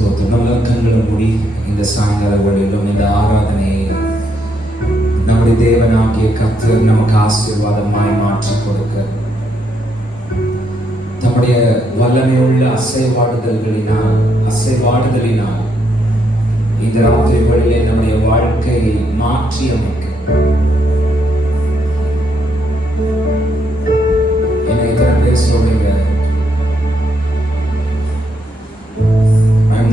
நம்மள கண்களை மூடி இந்த சாயங்கால வழியிலும் இந்த ஆராதனையை நம்முடைய தேவனாகிய கர்த்தர் நமக்கு ஆசீர்வாதமாய் மாற்றி கொடுக்க தம்முடைய வல்லமையுள்ள அசைவாடுதலினால் இந்த ராத்திரி வழியிலே நம்முடைய வாழ்க்கையை மாற்றி அமைக்க என்னை இத்தனை பேர் சொல்றீங்க,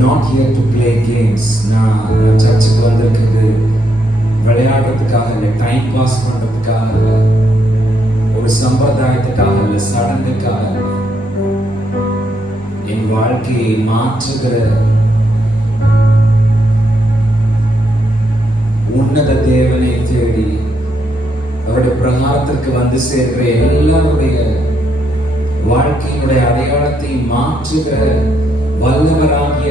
not here to play games. நான் சர்ச்சுக்கு வந்திருக்கிறது விளையாடுறதுக்காக இல்லை, டைம் பாஸ் பண்றதுக்காக இல்லை, ஒரு சம்பிரதாயத்துக்காக இல்லை, சடங்குக்காக இல்லை. என் வாழ்க்கையை மாற்றுகிற உன்னத தேவனை தேடி அவருடைய பிரகாரத்திற்கு வந்து சேர்க்கிற எல்லாருடைய வாழ்க்கையினுடைய அடையாளத்தை மாற்றுகிற வல்லவராகிய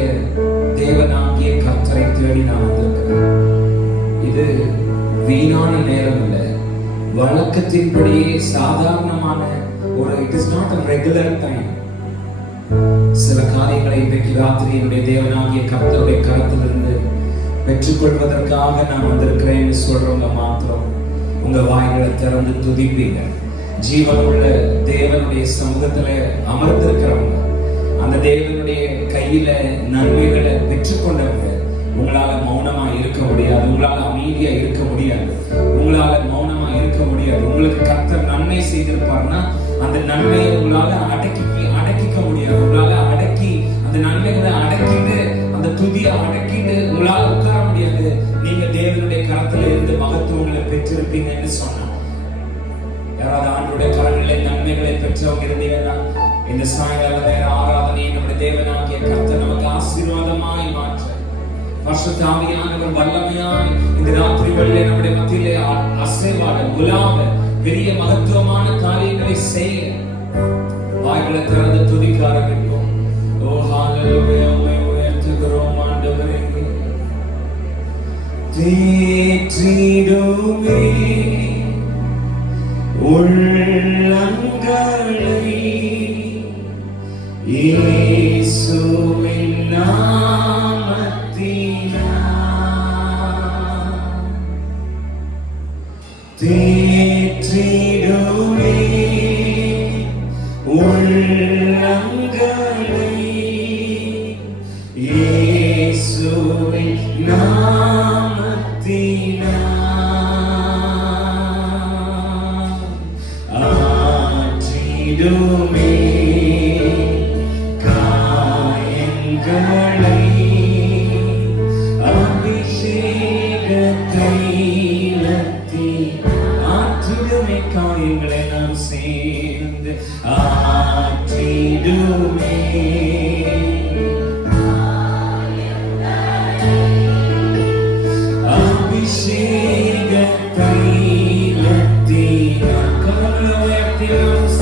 தேவனாகிய கர்த்தரை தேடி நான் வந்திருக்கிறேன். இது வீணான நேரம் இல்லை, வழக்கத்தின்படியே சாதாரணமான ஒரு it is not a regular time. சில காரியங்களை இன்றைக்கு ராத்திரியினுடைய தேவனாகிய கர்த்தருடைய கரத்திலிருந்து பெற்றுக்கொள்வதற்காக நான் வந்திருக்கிறேன்னு சொல்றவங்க மாத்திரம் உங்க வாய்களை திறந்து துதிப்பீங்க. ஜீவனுள்ள தேவனுடைய சமூகத்துல அமர்ந்திருக்கிறவங்க, அந்த தேவனுடைய கையில நன்மைகளை பெற்றுக்கொண்டவங்க, உங்களால மௌனமா இருக்க முடியாது, உங்களால அமைதியா இருக்க முடியாது, உங்களால மௌனமா இருக்க முடியாது. உங்களுக்கு கர்த்தர் நன்மை செய்திருப்பார்னா அந்த நன்மையை உங்களால அடக்கிக்க முடியாது. உங்களால அடக்கி அந்த நன்மைகளை அடக்கிட்டு அந்த துதியை அடக்கிட்டு உங்களால உட்கார முடியாது. நீங்க தேவனுடைய கரத்துல இருந்து மகத்துவங்களை பெற்றிருப்பீங்கன்னு சொன்னா, யாராவது ஆண்டுடைய கரங்களிலே நன்மைகளை பெற்றவங்க இருந்தீங்கன்னா இந்த சாயங்கால நேர ஆராதனையை நம்முடைய தேவனாகிய கர்த்தர் நமக்கு ஆசீர்வாதமாய் மாற்ற பரிசுத்த ஆவியானவர் வல்லமையாய் இந்த ராத்திரி வேளையிலே நம்முடைய மத்தியிலே அசைவாட உலாவ பெரிய மகத்துவமான காரியங்களை செய்ய வாய்களை திறந்து துதிக்க ஆரம்பிப்போம். ஓ ஹalleluya, உம்மை உயர்த்துகிறோம் ஆண்டவரே. தேற்றிடுமே உள்ளங்களை இயேசுவின் நாமத்தினால் தேற்றிடுமே உள்ளங்களை இயேசுவின் நாமத்தினால் ஆற்றிடுமே காரியங்களை நாம் சேர்ந்து ஆற்றிடுமே அபிஷேக தைலத்தினால் கமலவயத்திலும்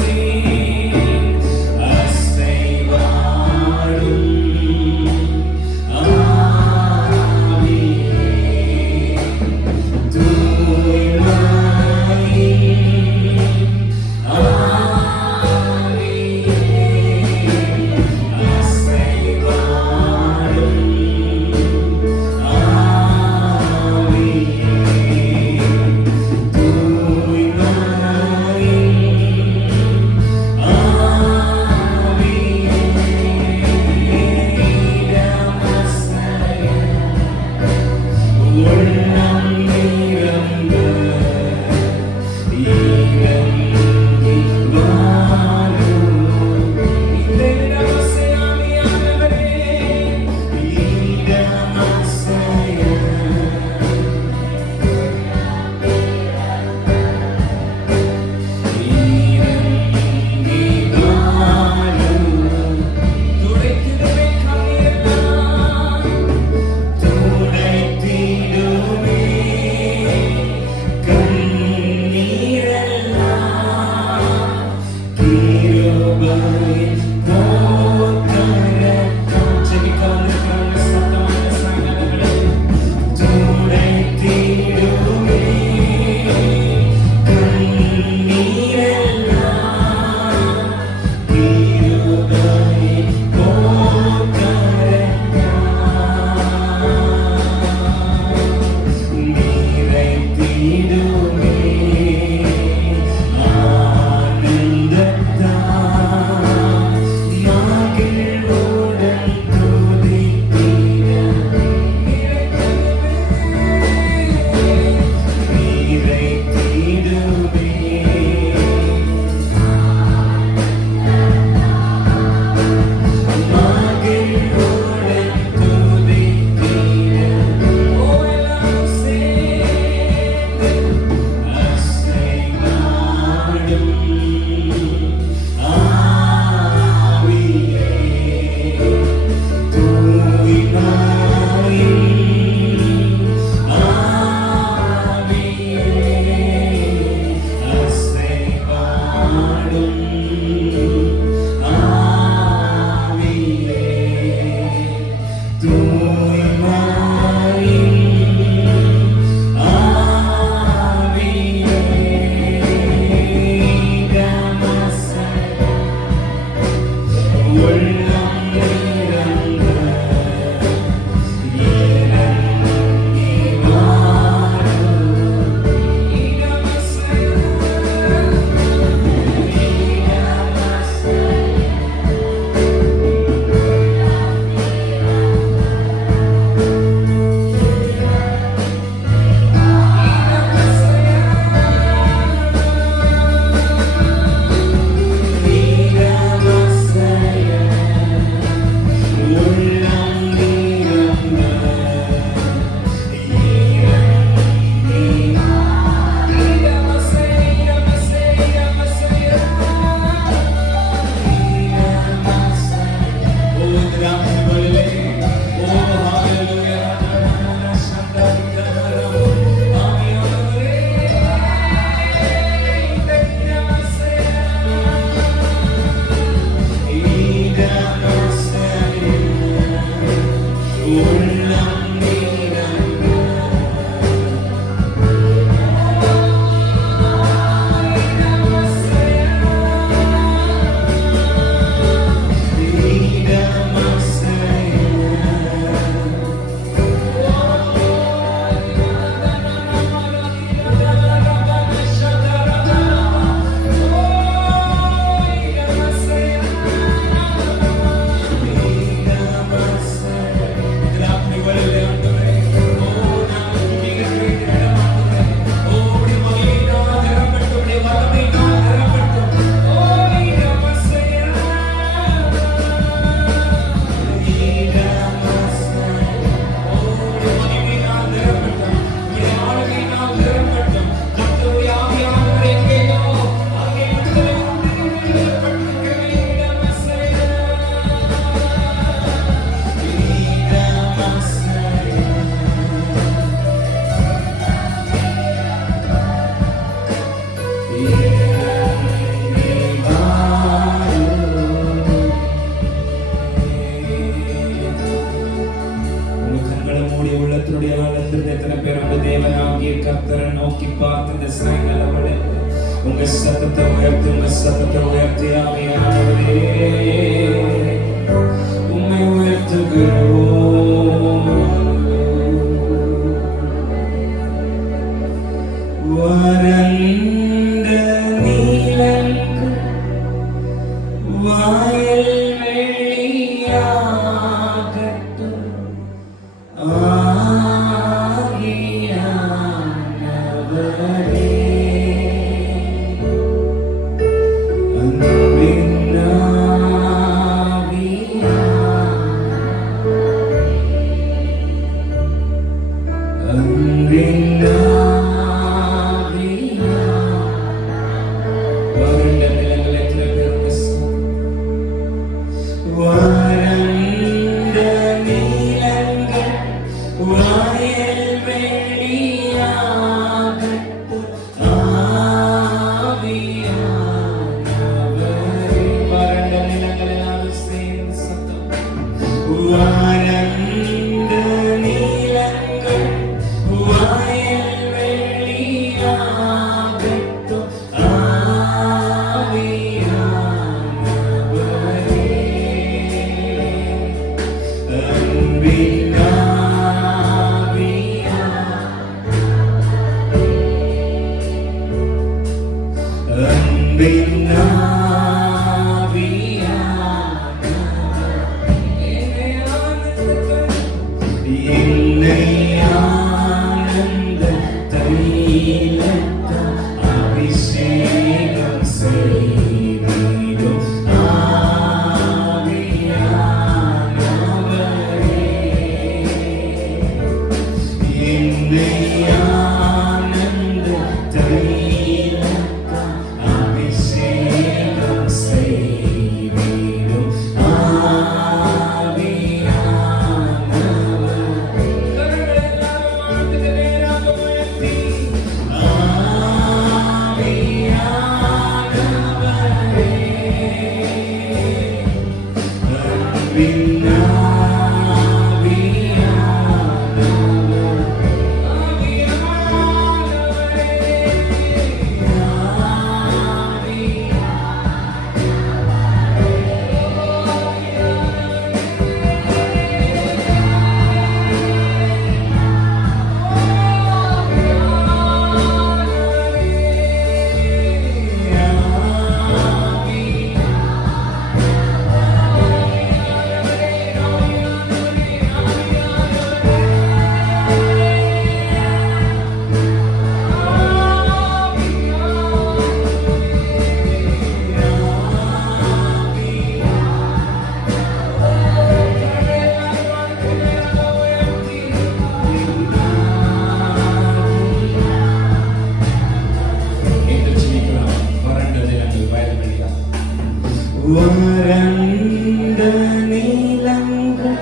சத்தத்தை உயர்த்தி உங்க சத்தத்தை உயர்த்தி ஆவியானவரே உம்மை உயர்த்துகிறோம். வறண்ட நீலங்கள் வாயில் வெளியாகட்டும் ஆவியானவரே. அன்பின் ஆவியானவரே, அன்பின் வறண்ட நீலங்கள்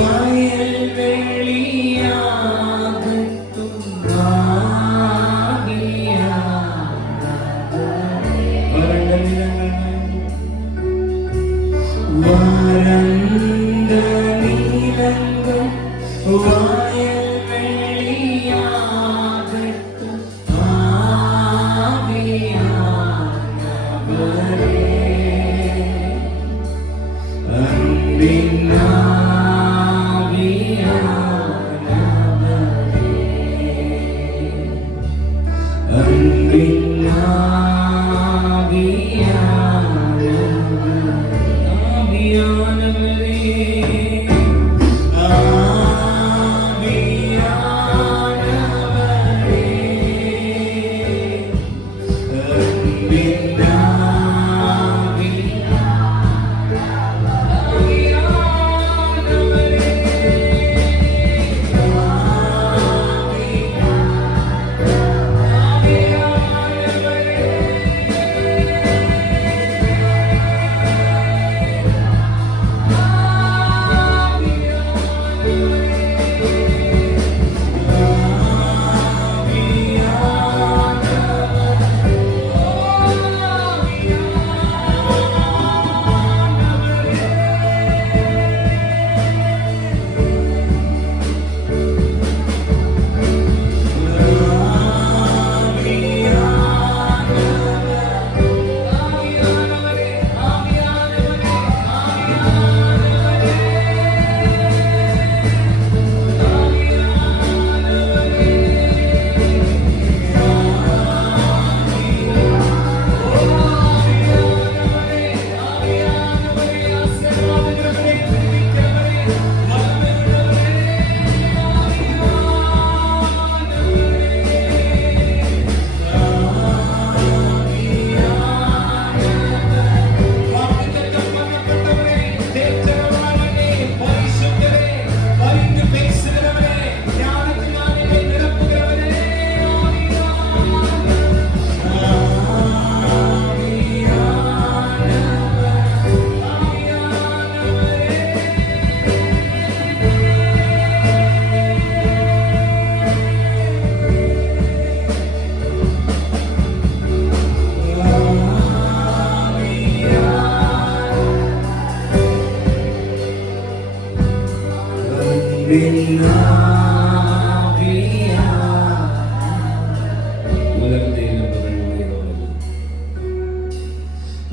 வாயில் வெளியாகட்டும் ஆவியானவரே. வறண்ட நீலங்கள் வாயில் வெளியாகட்டும் ஆவியானவரே. அன்பின் ஆவியானவரே, அன்பின் ஆவியானவரே, ஆவியானவரே,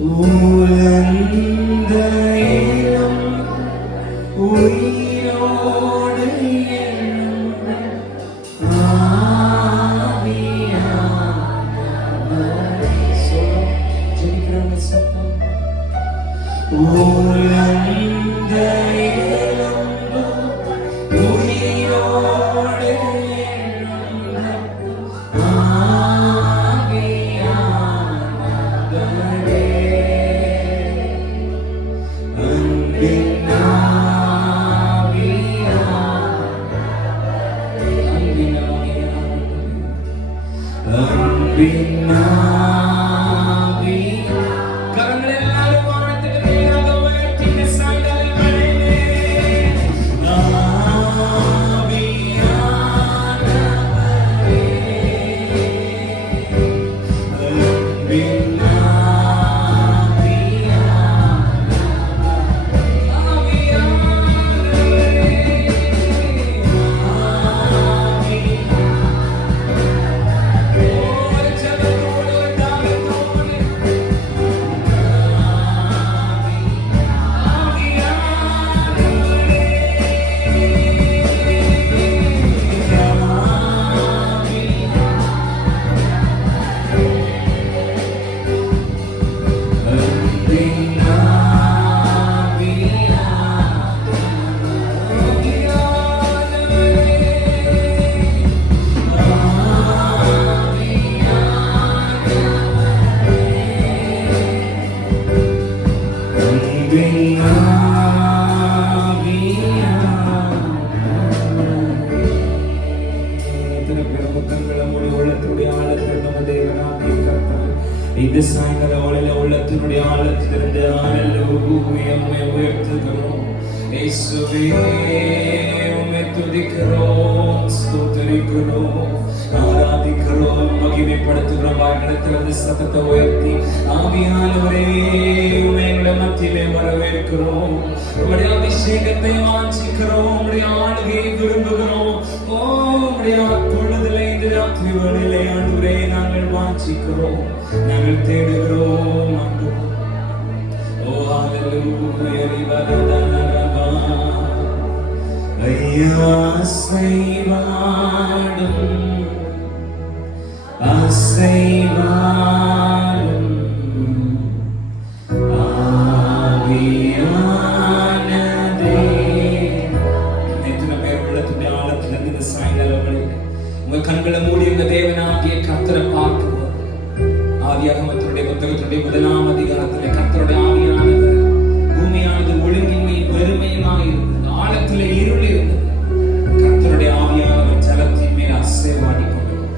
உலர்ந்த இளம் உயிரோடு உலர்ந்த எலும்பு உயிரோடு ஆவியானவரே, அன்பின் ஆவியானவரே, அன்பின் ஆவியானவரே, அன்பின் இந்த சாயங்கால வேளையில உள்ளத்தினுடைய ஆழத்திலிருந்து ஹல்லேலூயா உம்மை உயர்த்துகிறோம் இயேசுவே, உம்மை துதிக்கிறோம், ஸ்தோத்திரிக்கிறோம், ஆராதிக்கிறோம், மகிமைப்படுத்துகிறோம். வாய்களிலிருந்து சத்தத்தை உயர்த்தி ஆவியானவரே உம்மை எங்கள் மத்தியிலே வரவேற்கிறோம். உம்முடைய அபிஷேகத்தை வாஞ்சிக்கிறோம், உம்முடைய ஆளுகையை விரும்புகிறோம். உம்முடைய பொழுதிலே இந்த ராத்திரி வேளையிலே ஆண்டவரே நாங்கள் வாஞ்சிக்கிறோம், நாங்கள் தேடுகிறோம். ஓ ஹல்லேலூயா ரிவரதனரபா ஐயா அசைவாடும் அசைவாடும் ஆவியானதே. எத்தனை பேர் உள்ளத்துடைய ஆழத்துல இருந்து சாயங்கால வேளையில உங்க கண்களை மூடி உங்க தேவனாகிய கர்த்தரை பார்க்க ஆதியாகமத்தினுடைய புத்தகத்தினுடைய 1ஆம் அதிகாரத்திலே கர்த்தருடைய ஆவியானவர் பூமியானது ஒழுங்கின்மை வெறுமையுமாக இருந்தது, ஆழத்திலே இருள் இருந்தது. கர்த்தருடைய ஆவியானவர் ஜலத்தின் மேல் அசைவாடி கொண்டிருந்தார்.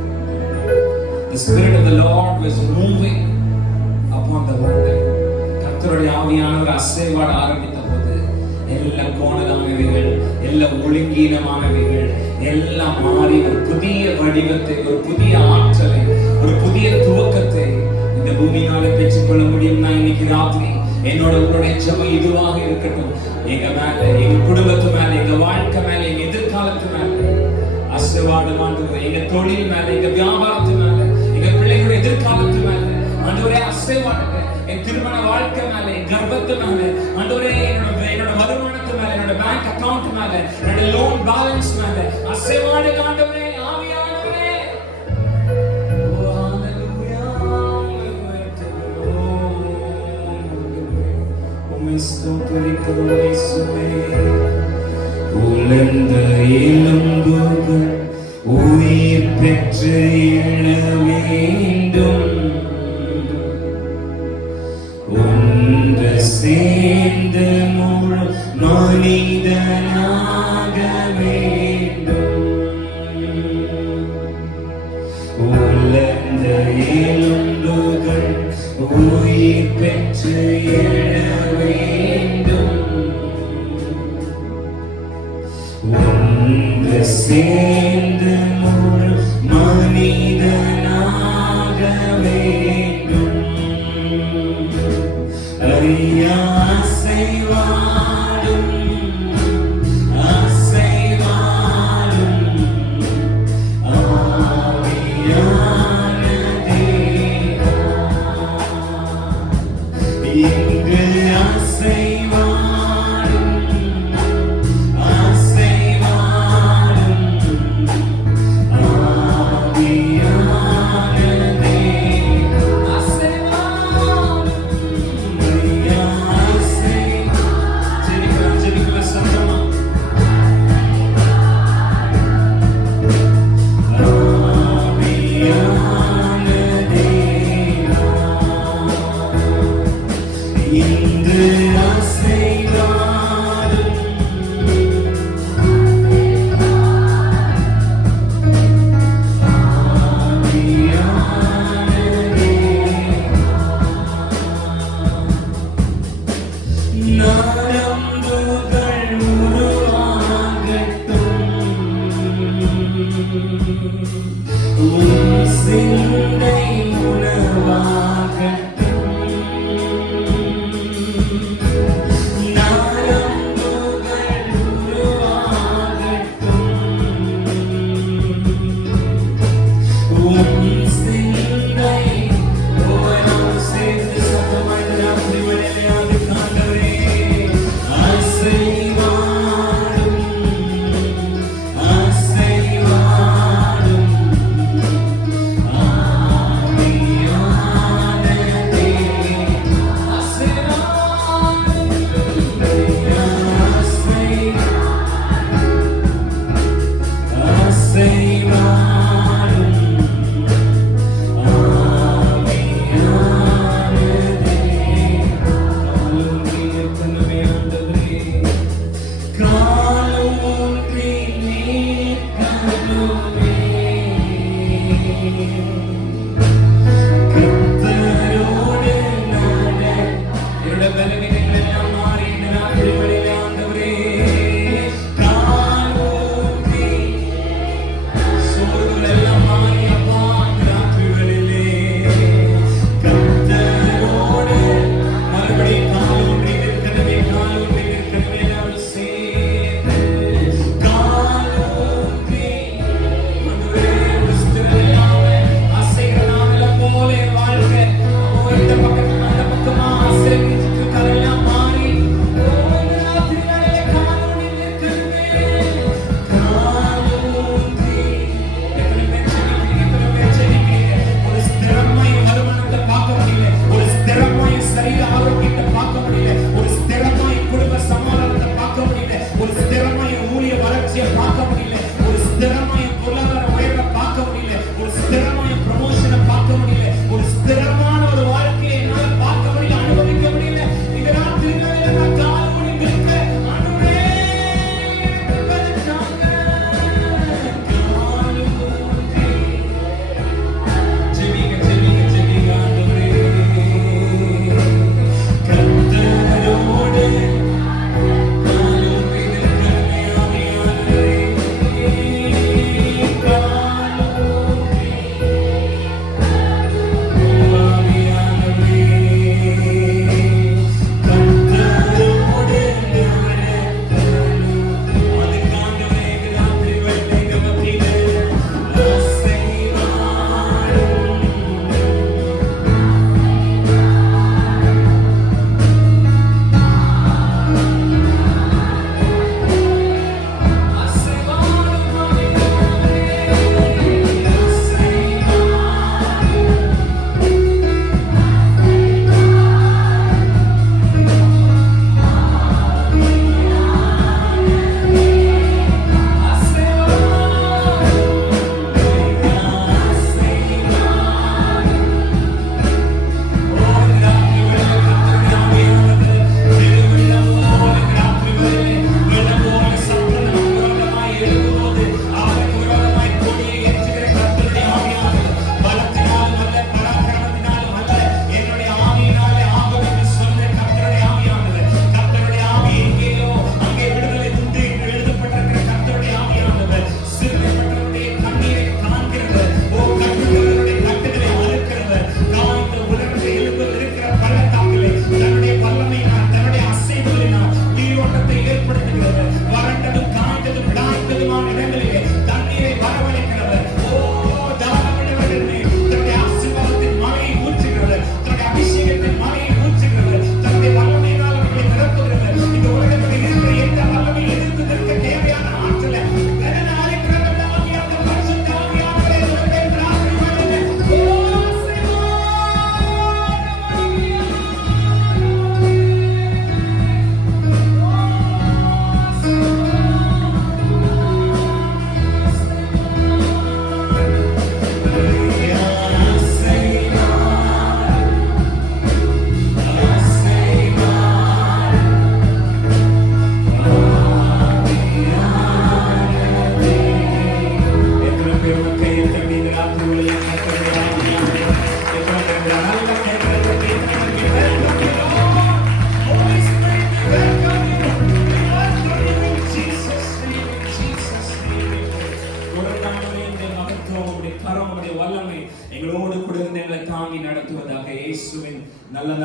The Spirit of the Lord was moving upon the water. கர்த்தருடைய ஆவியானவர் அசைவாட ஆரம்பித்த போது எல்லா கோணலானவைகள், எல்லா ஒழுங்கீனமானவைகள் எல்லாம் மாறி ஒரு புதிய வடிவத்தை, ஒரு புதிய ஆற்றலை, ஒரு புதிய துவக்கத்தை இந்த பூமியால பெற்றுக்கொள்ள முடியும்னா இன்னைக்கு ராத்திரி என்னோட உங்களுடைய ஜெபம் இதுவாக இருக்கட்டும். எங்க மேல, எங்க குடும்பத்து மேல, எங்க வாழ்க்கை மேல, எங்க எதிர்காலத்து மேல ஆசீர்வாதம் ஆண்டவரே, எங்க தொழில் மேல, எங்க வியாபாரத்து மேல, எங்க பிள்ளைகளுடைய எதிர்காலத்து மேல ஆண்டவரே ஆசீர்வாதம், என் திருமண வாழ்க்கை மேல, என் கர்ப்பத்து மேல ஆண்டவரே, என்னோட வருமானத்து மேல, என்னோட பேங்க் அக்கவுண்ட் மேல, என்னோட லோன் பேலன்ஸ் மேல ஆசீர்வாதம் ஆண்டவரே, ஆவியானவரே. ஓ ஹல்லேலூயா உம்மை ஸ்தோத்திரிக்கிறோம் இயேசுவே. உலர்ந்த எலும்புகள் உயிர் பெற்று எழ வேண்டும், ஒன்று சேர்ந்து முழு மனிதனாக வேண்டும். உலர்ந்த எலும்புகள் உயிர் பெற்று எழ வேண்டும், ஒன்று சேர்ந்து முழு மனிதனாக வேண்டும். ஐயா அசைவாடும் அசைவாடும் ஆவியானதே, இங்கு அசைவாடும் அசைவாடும் ஆவியானதே அசைவாடும் ஐயா ஜெபிக்கிற சத்தமா ஆவியானதே இன்று அசைவாடும் ஆவியானதே நரம்புகள் உருவாகட்டும் உன் சிந்தை உணவாகட்டும்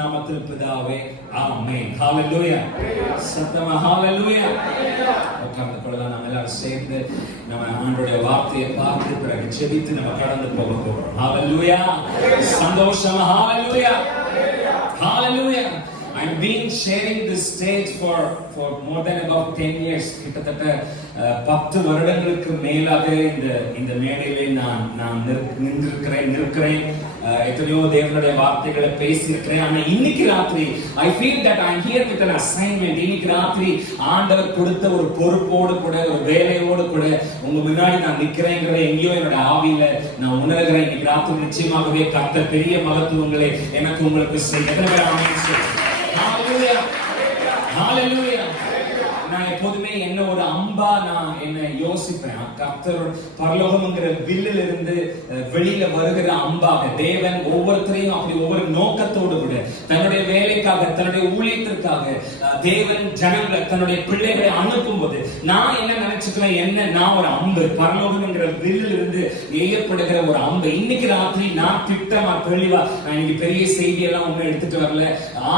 நாமத்தில் பிதாவே, ஆமென். ஹalleluya. சத்தமா ஹalleluya. உட்கார்ந்து கொள்ளலாம். நம்ம எல்லாரும் சேர்ந்து நம்ம ஆண்டவருடைய வார்த்தையை பார்த்து பிறகு ஜெபித்து நம்ம கடந்து போக போறோம். ஹalleluya. சந்தோஷமா ஹalleluya. Hallelujah. I've been sharing this stage for more than about 10 years. கிட்டத்தட்ட 10 வருடங்களுக்கு மேலாக இந்த மேடையிலே நான் நிற்கிறேன். எத்தனையோ தேவனுடைய வார்த்தைகளை பேசியிருக்கிறேன். ஆனா இன்னைக்கு ராத்திரி I feel that I am here with an assignment. இன்னைக்கு ராத்திரி ஆண்டவர் கொடுத்த ஒரு பொறுப்போடு கூட, ஒரு வேலையோடு கூட உங்க முன்னாடி நான் நிற்கிறேங்கிறத எங்கேயோ என்னோட ஆவியில நான் உணர்கிறேன். இன்னைக்கு ராத்திரி நிச்சயமாகவே கர்த்தர் பெரிய மகத்துவங்களை எனக்கு உங்களுக்கு செய்ய. Hallelujah. Hallelujah. நான் எப்போதுமே என்ன ஒரு அம்பா நான் என்ன யோசிப்பேன். கர்த்தர் பரலோகம்ங்கிற வில்லில் இருந்து வெளியில வருகிற அம்பாக தேவன் ஒவ்வொருத்தரையும் அப்படி ஒவ்வொரு நோக்கத்தோடு கூட தன்னுடைய வேலைக்காக, தன்னுடைய ஊழியத்திற்காக தேவன் ஜனங்களை, தன்னுடைய பிள்ளைகளை அனுப்பும் போது நான் என்ன நினைச்சுக்கிறேன், நான் ஒரு அம்பு, பரலோகம்ங்கிற வில்லில் இருந்து எய்யப்படுகிற ஒரு அம்பு. இன்னைக்கு ராத்திரி நான் திட்டமா தெளிவா, நான் இன்னைக்கு பெரிய செய்தியெல்லாம் ஒண்ணு எடுத்துட்டு வரல.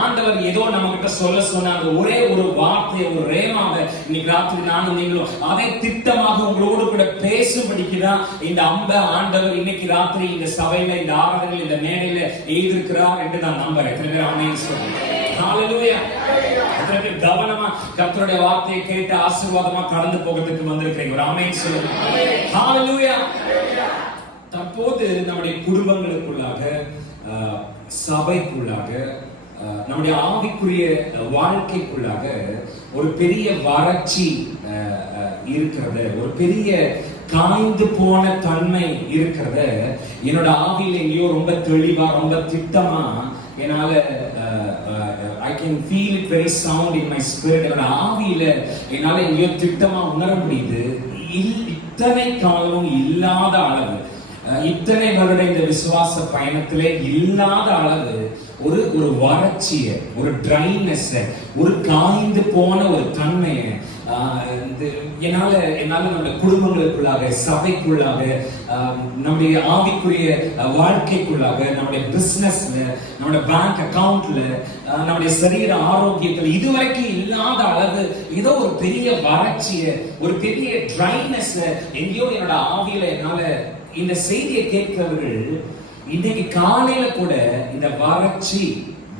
ஆண்டவர் ஏதோ நம்ம கிட்ட சொல்ல சொன்னாங்க, ஒரே ஒரு வார்த்தை, ஒரு ரேமா இன்னைக்கு ராத்திரி நானும் நீங்களும் அதை திட்டமாக உங்களோடு கூட பேசும்படிக்குதான் இந்த அம்ப ஆண்டவர் இன்னைக்கு ராத்திரி இந்த சபையில, இந்த ஆராதனையில், இந்த மேடையில எழுதியிருக்கிறார் என்று நான் நம்புறேன். ஆமென் சொல்லுங்க. ஹalleluya. அதற்கு கவனமா கர்த்தருடைய வார்த்தையை கேட்டு ஆசீர்வாதமா கடந்து போகிறதுக்கு வந்திருக்கிறீங்க. ஒரு ஆமென் சொல்லுங்க. ஹalleluya. தற்போது நம்முடைய குடும்பங்களுக்குள்ளாக, சபைக்குள்ளாக, நம்முடைய ஆவிக்குரிய வாழ்க்கைக்குள்ளாக ஒரு பெரிய வறட்சி இருக்கிறத, ஒரு பெரிய காய்ந்து போன தன்மை இருக்கிறத என்னோட ஆவியில எங்கேயோ ரொம்ப தெளிவா, ரொம்ப திட்டமா என்னால I can feel it very sound in my spirit. என்னோட ஆவியில என்னால எங்கேயோ திட்டமா உணர முடியுது. இத்தனை காலமும் இல்லாத அளவு, இத்தனை வருட இந்த விசுவாச பயணத்திலே இல்லாத அளவு ஒரு வறட்சிய, ஒரு ட்ரைனஸ், ஒரு காய்ந்து போன ஒரு தன்மையை என்னால நம்முடைய குடும்பங்களுக்குள்ளாக, சபைக்குள்ளாக, நம்முடைய ஆவிக்குரிய வாழ்க்கைக்குள்ளாக, நம்முடைய பிசினஸ்ல, நம்முடைய பேங்க் அக்கவுண்ட்ல, நம்முடைய சரீர ஆரோக்கியத்தில் இதுவரைக்கும் இல்லாத அளவு ஏதோ ஒரு பெரிய வறட்சிய, ஒரு பெரிய ட்ரைனஸ் எங்கேயோ என்னோட ஆவியில என்னால. இந்த செய்தியை கேட்கிறவர்கள் இன்னைக்கு காலையில கூட இந்த வறட்சி,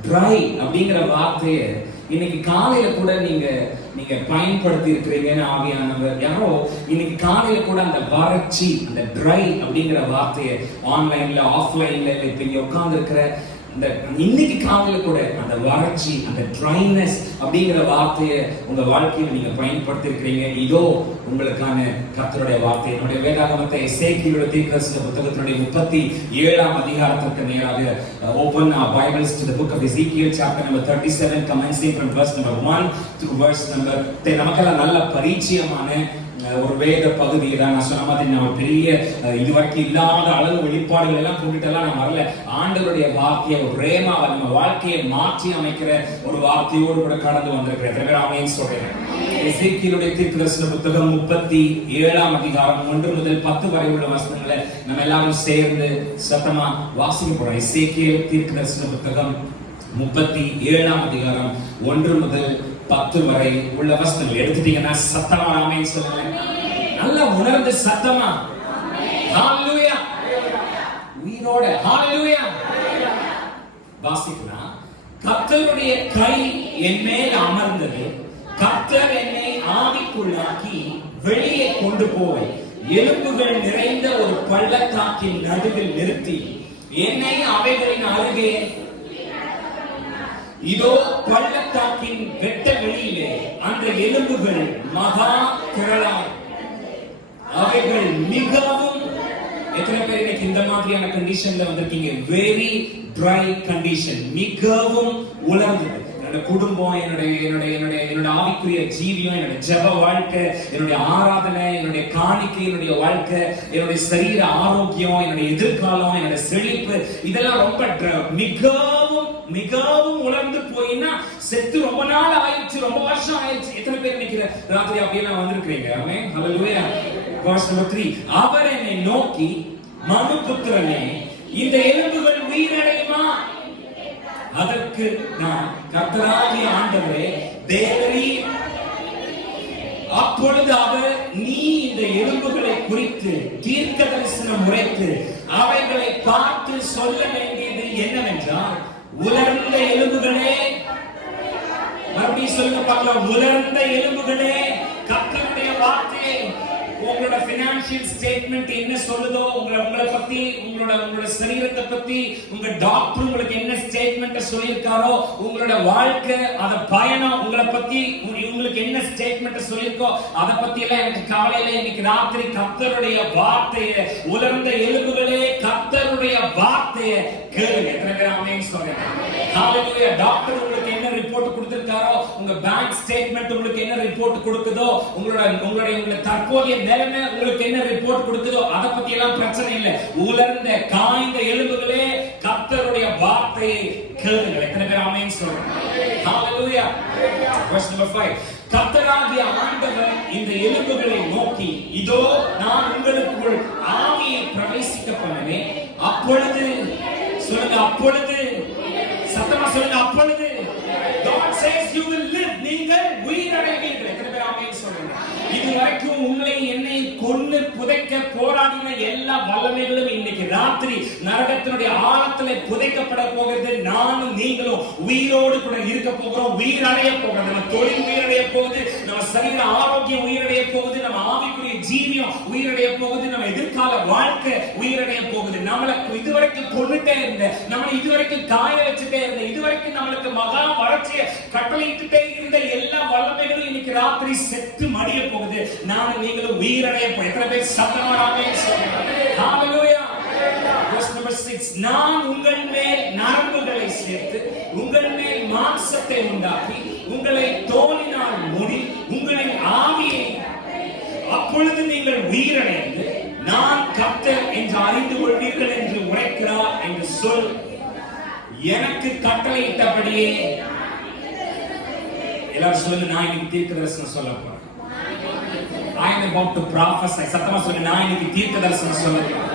ட்ரை அப்படிங்கிற வார்த்தையை இன்னைக்கு காலையில கூட நீங்க பயன்படுத்தி இருக்கிறீங்கன்னு ஆவியானவர் யாரோ இன்னைக்கு காலையில கூட அந்த வறட்சி, அந்த ட்ரை அப்படிங்கிற வார்த்தையை ஆன்லைன்ல, ஆஃப்லைன்ல, இப்ப இங்க உட்கார்ந்து இருக்கிற இன்னைக்கு காலையில கூட அந்த வறட்சி, அந்த ட்ரைனஸ் அப்படிங்கிற வார்த்தையை உங்க வாழ்க்கையில நீங்க பயன்படுத்தி இருக்கிறீங்க. இதோ உங்களுக்கான கர்த்தருடைய வார்த்தை. என்னுடைய வேதாகமத்தை எசேக்கியேல் தீர்க்கதரிசன புத்தகத்தினுடைய 37ஆம் அதிகாரத்திற்கு நேராக open our Bibles to the book of Ezekiel chapter number 37 commencing from verse number 1 through verse number 10. நமக்கெல்லாம் நல்ல பரிச்சயமான ஒரு வேத பகுதியை தான் நான் சொன்ன மாதிரி நான் பெரிய இதுவரைக்கும் இல்லாத அளவு வெளிப்பாடுகள் எல்லாம் கொண்டுட்டெல்லாம் நான் வரல. ஆண்டவருடைய வார்த்தையை, ஒரு ரேமாவை, நம்ம வாழ்க்கையை மாற்றி அமைக்கிற ஒரு வார்த்தையோடு கூட கடந்து வந்திருக்கிறேன். ஆமென் சொல்றேன். எசேக்கியேலுடைய தீர்க்கதரிசன புத்தகம் 37ஆம் அதிகாரம் 1 முதல் 10 வரை உள்ள வசனங்களை நம்ம எல்லாரும் சேர்ந்து சத்தமா வாசிக்க போறோம். எசேக்கியேல் தீர்க்கதரிசன புத்தகம் 37ஆம் அதிகாரம் 1 முதல் 10 வரை உள்ள வசனங்கள் எடுத்துட்டீங்கன்னா சத்தமா ஆமென் சொல்லுங்க. நல்லா உணர்ந்து சத்தமா ஹalleluya. உயிரோட ஹalleluya வாசிக்கலாம். கர்த்தருடைய கை என் மேல் அமர்ந்தது, கர்த்தர் என்னை ஆவிக்குள்ளாக்கி வெளியே கொண்டு போய் எலும்புகள் நிறைந்த ஒரு பள்ளத்தாக்கின் நடுவில் நிறுத்தி என்னை அவைகளின் அருகே இதோ பள்ளத்தாக்கின் வெட்ட வெளியிலே அந்த எலும்புகள் மகா திரளாய், அவைகள் மிகவும். எத்தனை பேர் இன்னைக்கு இந்த மாதிரியான கண்டிஷன்ல வந்திருக்கீங்க? வெரி ட்ரை கண்டிஷன், மிகவும் உலர்ந்தது. என்னோட குடும்பம், என்னோட ஆவிக்குரிய ஜீவியம், என்னோட ஜெப வாழ்க்கை, என்னுடைய ஆராதனை, என்னுடைய காணிக்கை, என்னுடைய வாழ்க்கை, என்னுடைய சரீர ஆரோக்கியம், என்னுடைய எதிர்காலம், என்னோட செழிப்பு, இதெல்லாம் ரொம்ப மிகவும் உலர்ந்து போயினா செத்து ரொம்ப நாள் ஆயிடுச்சு, ரொம்ப வருஷம் ஆயிடுச்சு. எத்தனை பேர் நினைக்கிற ராத்திரி அப்படியெல்லாம் வந்திருக்கீங்க? ஆமென் ஹalleluya. verse number 3, அவர் என்னை நோக்கி, மனுபுத்திரனே, இந்த எலும்புகள் உயிரடையுமா? அதற்கு நான் கர்த்தராகிய ஆண்டவரே தேவரீர், அப்பொழுது அவர் நீ இந்த எலும்புகளை குறித்து தீர்க்க தரிசனம் உரைத்து அவைகளை பார்த்து சொல்ல வேண்டியது என்னவென்றால், உலர்ந்த எலும்புகளே, மறுபடியும் சொல்லுங்க பார்க்கலாம், உலர்ந்த எலும்புகளே, கர்த்தருடைய வார்த்தை உங்களோட பினான்சியல் ஸ்டேட்மெண்ட் என்ன சொல்லுதோ, உங்களை பத்தி, உங்களோட சரீரத்தை பத்தி உங்க டாக்டர் உங்களுக்கு என்ன ஸ்டேட்மெண்ட் சொல்லியிருக்காரோ, உங்களோட வாழ்க்கை அத பயணம் உங்களை பத்தி உங்களுக்கு என்ன ஸ்டேட்மெண்ட் சொல்லியிருக்கோ அதை பத்தி எல்லாம் எனக்கு கவலையில. இன்னைக்கு ராத்திரி கர்த்தருடைய வார்த்தையை, உலர்ந்த எலும்புகளே கர்த்தருடைய வார்த்தையை கேளுங்க. எத்தனை பேர் ஆமென் சொல்றீங்க? ஹalleluya. டாக்டர் உங்களுக்கு என்ன ரிப்போர்ட் கொடுத்திருக்காரோ, உங்க பேங்க் ஸ்டேட்மெண்ட் உங்களுக்கு என்ன ரிப்போர்ட் கொடுக்குதோ, உங்களுடைய தற்போதைய நிலைமை உங்களுக்கு என்ன ரிப்போர்ட் கொடுக்குதோ அதை பத்தி எல்லாம் பிரச்சனை இல்லை. உலர்ந்த காய்ந்த எலும்புகளே கர்த்தருடைய வார்த்தையை கேளுங்கள். எத்தனை பேர் ஆமென் சொல்றீங்க? ஹalleluya. Verse number 5. கர்த்தராகிய ஆண்டவர் இந்த எலும்புகளை நோக்கி, இதோ நான் உங்களுக்குள் ஆவியை பிரவேசிக்க பண்ணுவேன், அப்பொழுது சொல்லுங்க, அப்பொழுது சத்தமா சொல்லுங்க, அப்பொழுது God says you will live. நீங்கள் உயிரடைவீர்கள். எத்தனை பேர் ஆமென் சொல்றீங்க? இதுவரைக்கும் உங்களை என்னை கொன்னு புதைக்க போராடின எல்லா வல்லமைகளும் இன்னைக்கு ராத்திரி நரகத்தினுடைய ஆழத்திலே புதைக்கப்பட போகிறது. நானும் நீங்களும் உயிரோடு கூட இருக்க போகிறோம். உயிரடைய போகிறது. நம்ம தொழில் உயிரடைய போகுது, நம்ம சரீர ஆரோக்கியம் உயிரடைய போகுது, நம்ம ஆவிக்குரிய ஜீவியம் உயிரடைய போகுது, நம்ம எதிர்கால வாழ்க்கை உயிரடைய போகுது. நம்மளுக்கு இதுவரைக்கும் கொண்டுட்டே இருந்த, நம்மளை இதுவரைக்கும் காய வச்சுட்டே இருந்த, இதுவரைக்கும் நம்மளுக்கு மகா வறட்சியை கட்டளையிட்டுட்டே இருந்த எல்லா வல்லமைகளும் இன்னைக்கு ராத்திரி செத்து மடிய போகுது. நானும் நீங்களும் உயிரடைய போய் எத்தனை பேர் சத்தமா ஆமென் சொல்லுங்க? ஹalleluya. Verse number 6. நான் உங்கள் மேல் நரம்புகளை சேர்த்து உங்கள் மேல் மாம்சத்தை உண்டாக்கி உங்களை தோலினால் மூடி உங்களின் ஆவியை, அப்பொழுது நீங்கள் உயிரடைந்து நான் கர்த்தர் என்று அறிந்து கொள்வீர்கள் என்று உரைக்கிறார் என்று சொல். எனக்கு கட்டளையிட்டபடியே எல்லாரும் சொல்லுங்க, நான் இன்னைக்கு தீர்க்கதரிசனம் சொல்ல போறேன். I am about to prophesy. சத்தமா சொல்லுங்க, நான் இன்னைக்கு தீர்க்கதரிசனம் சொல்ல போறேன்.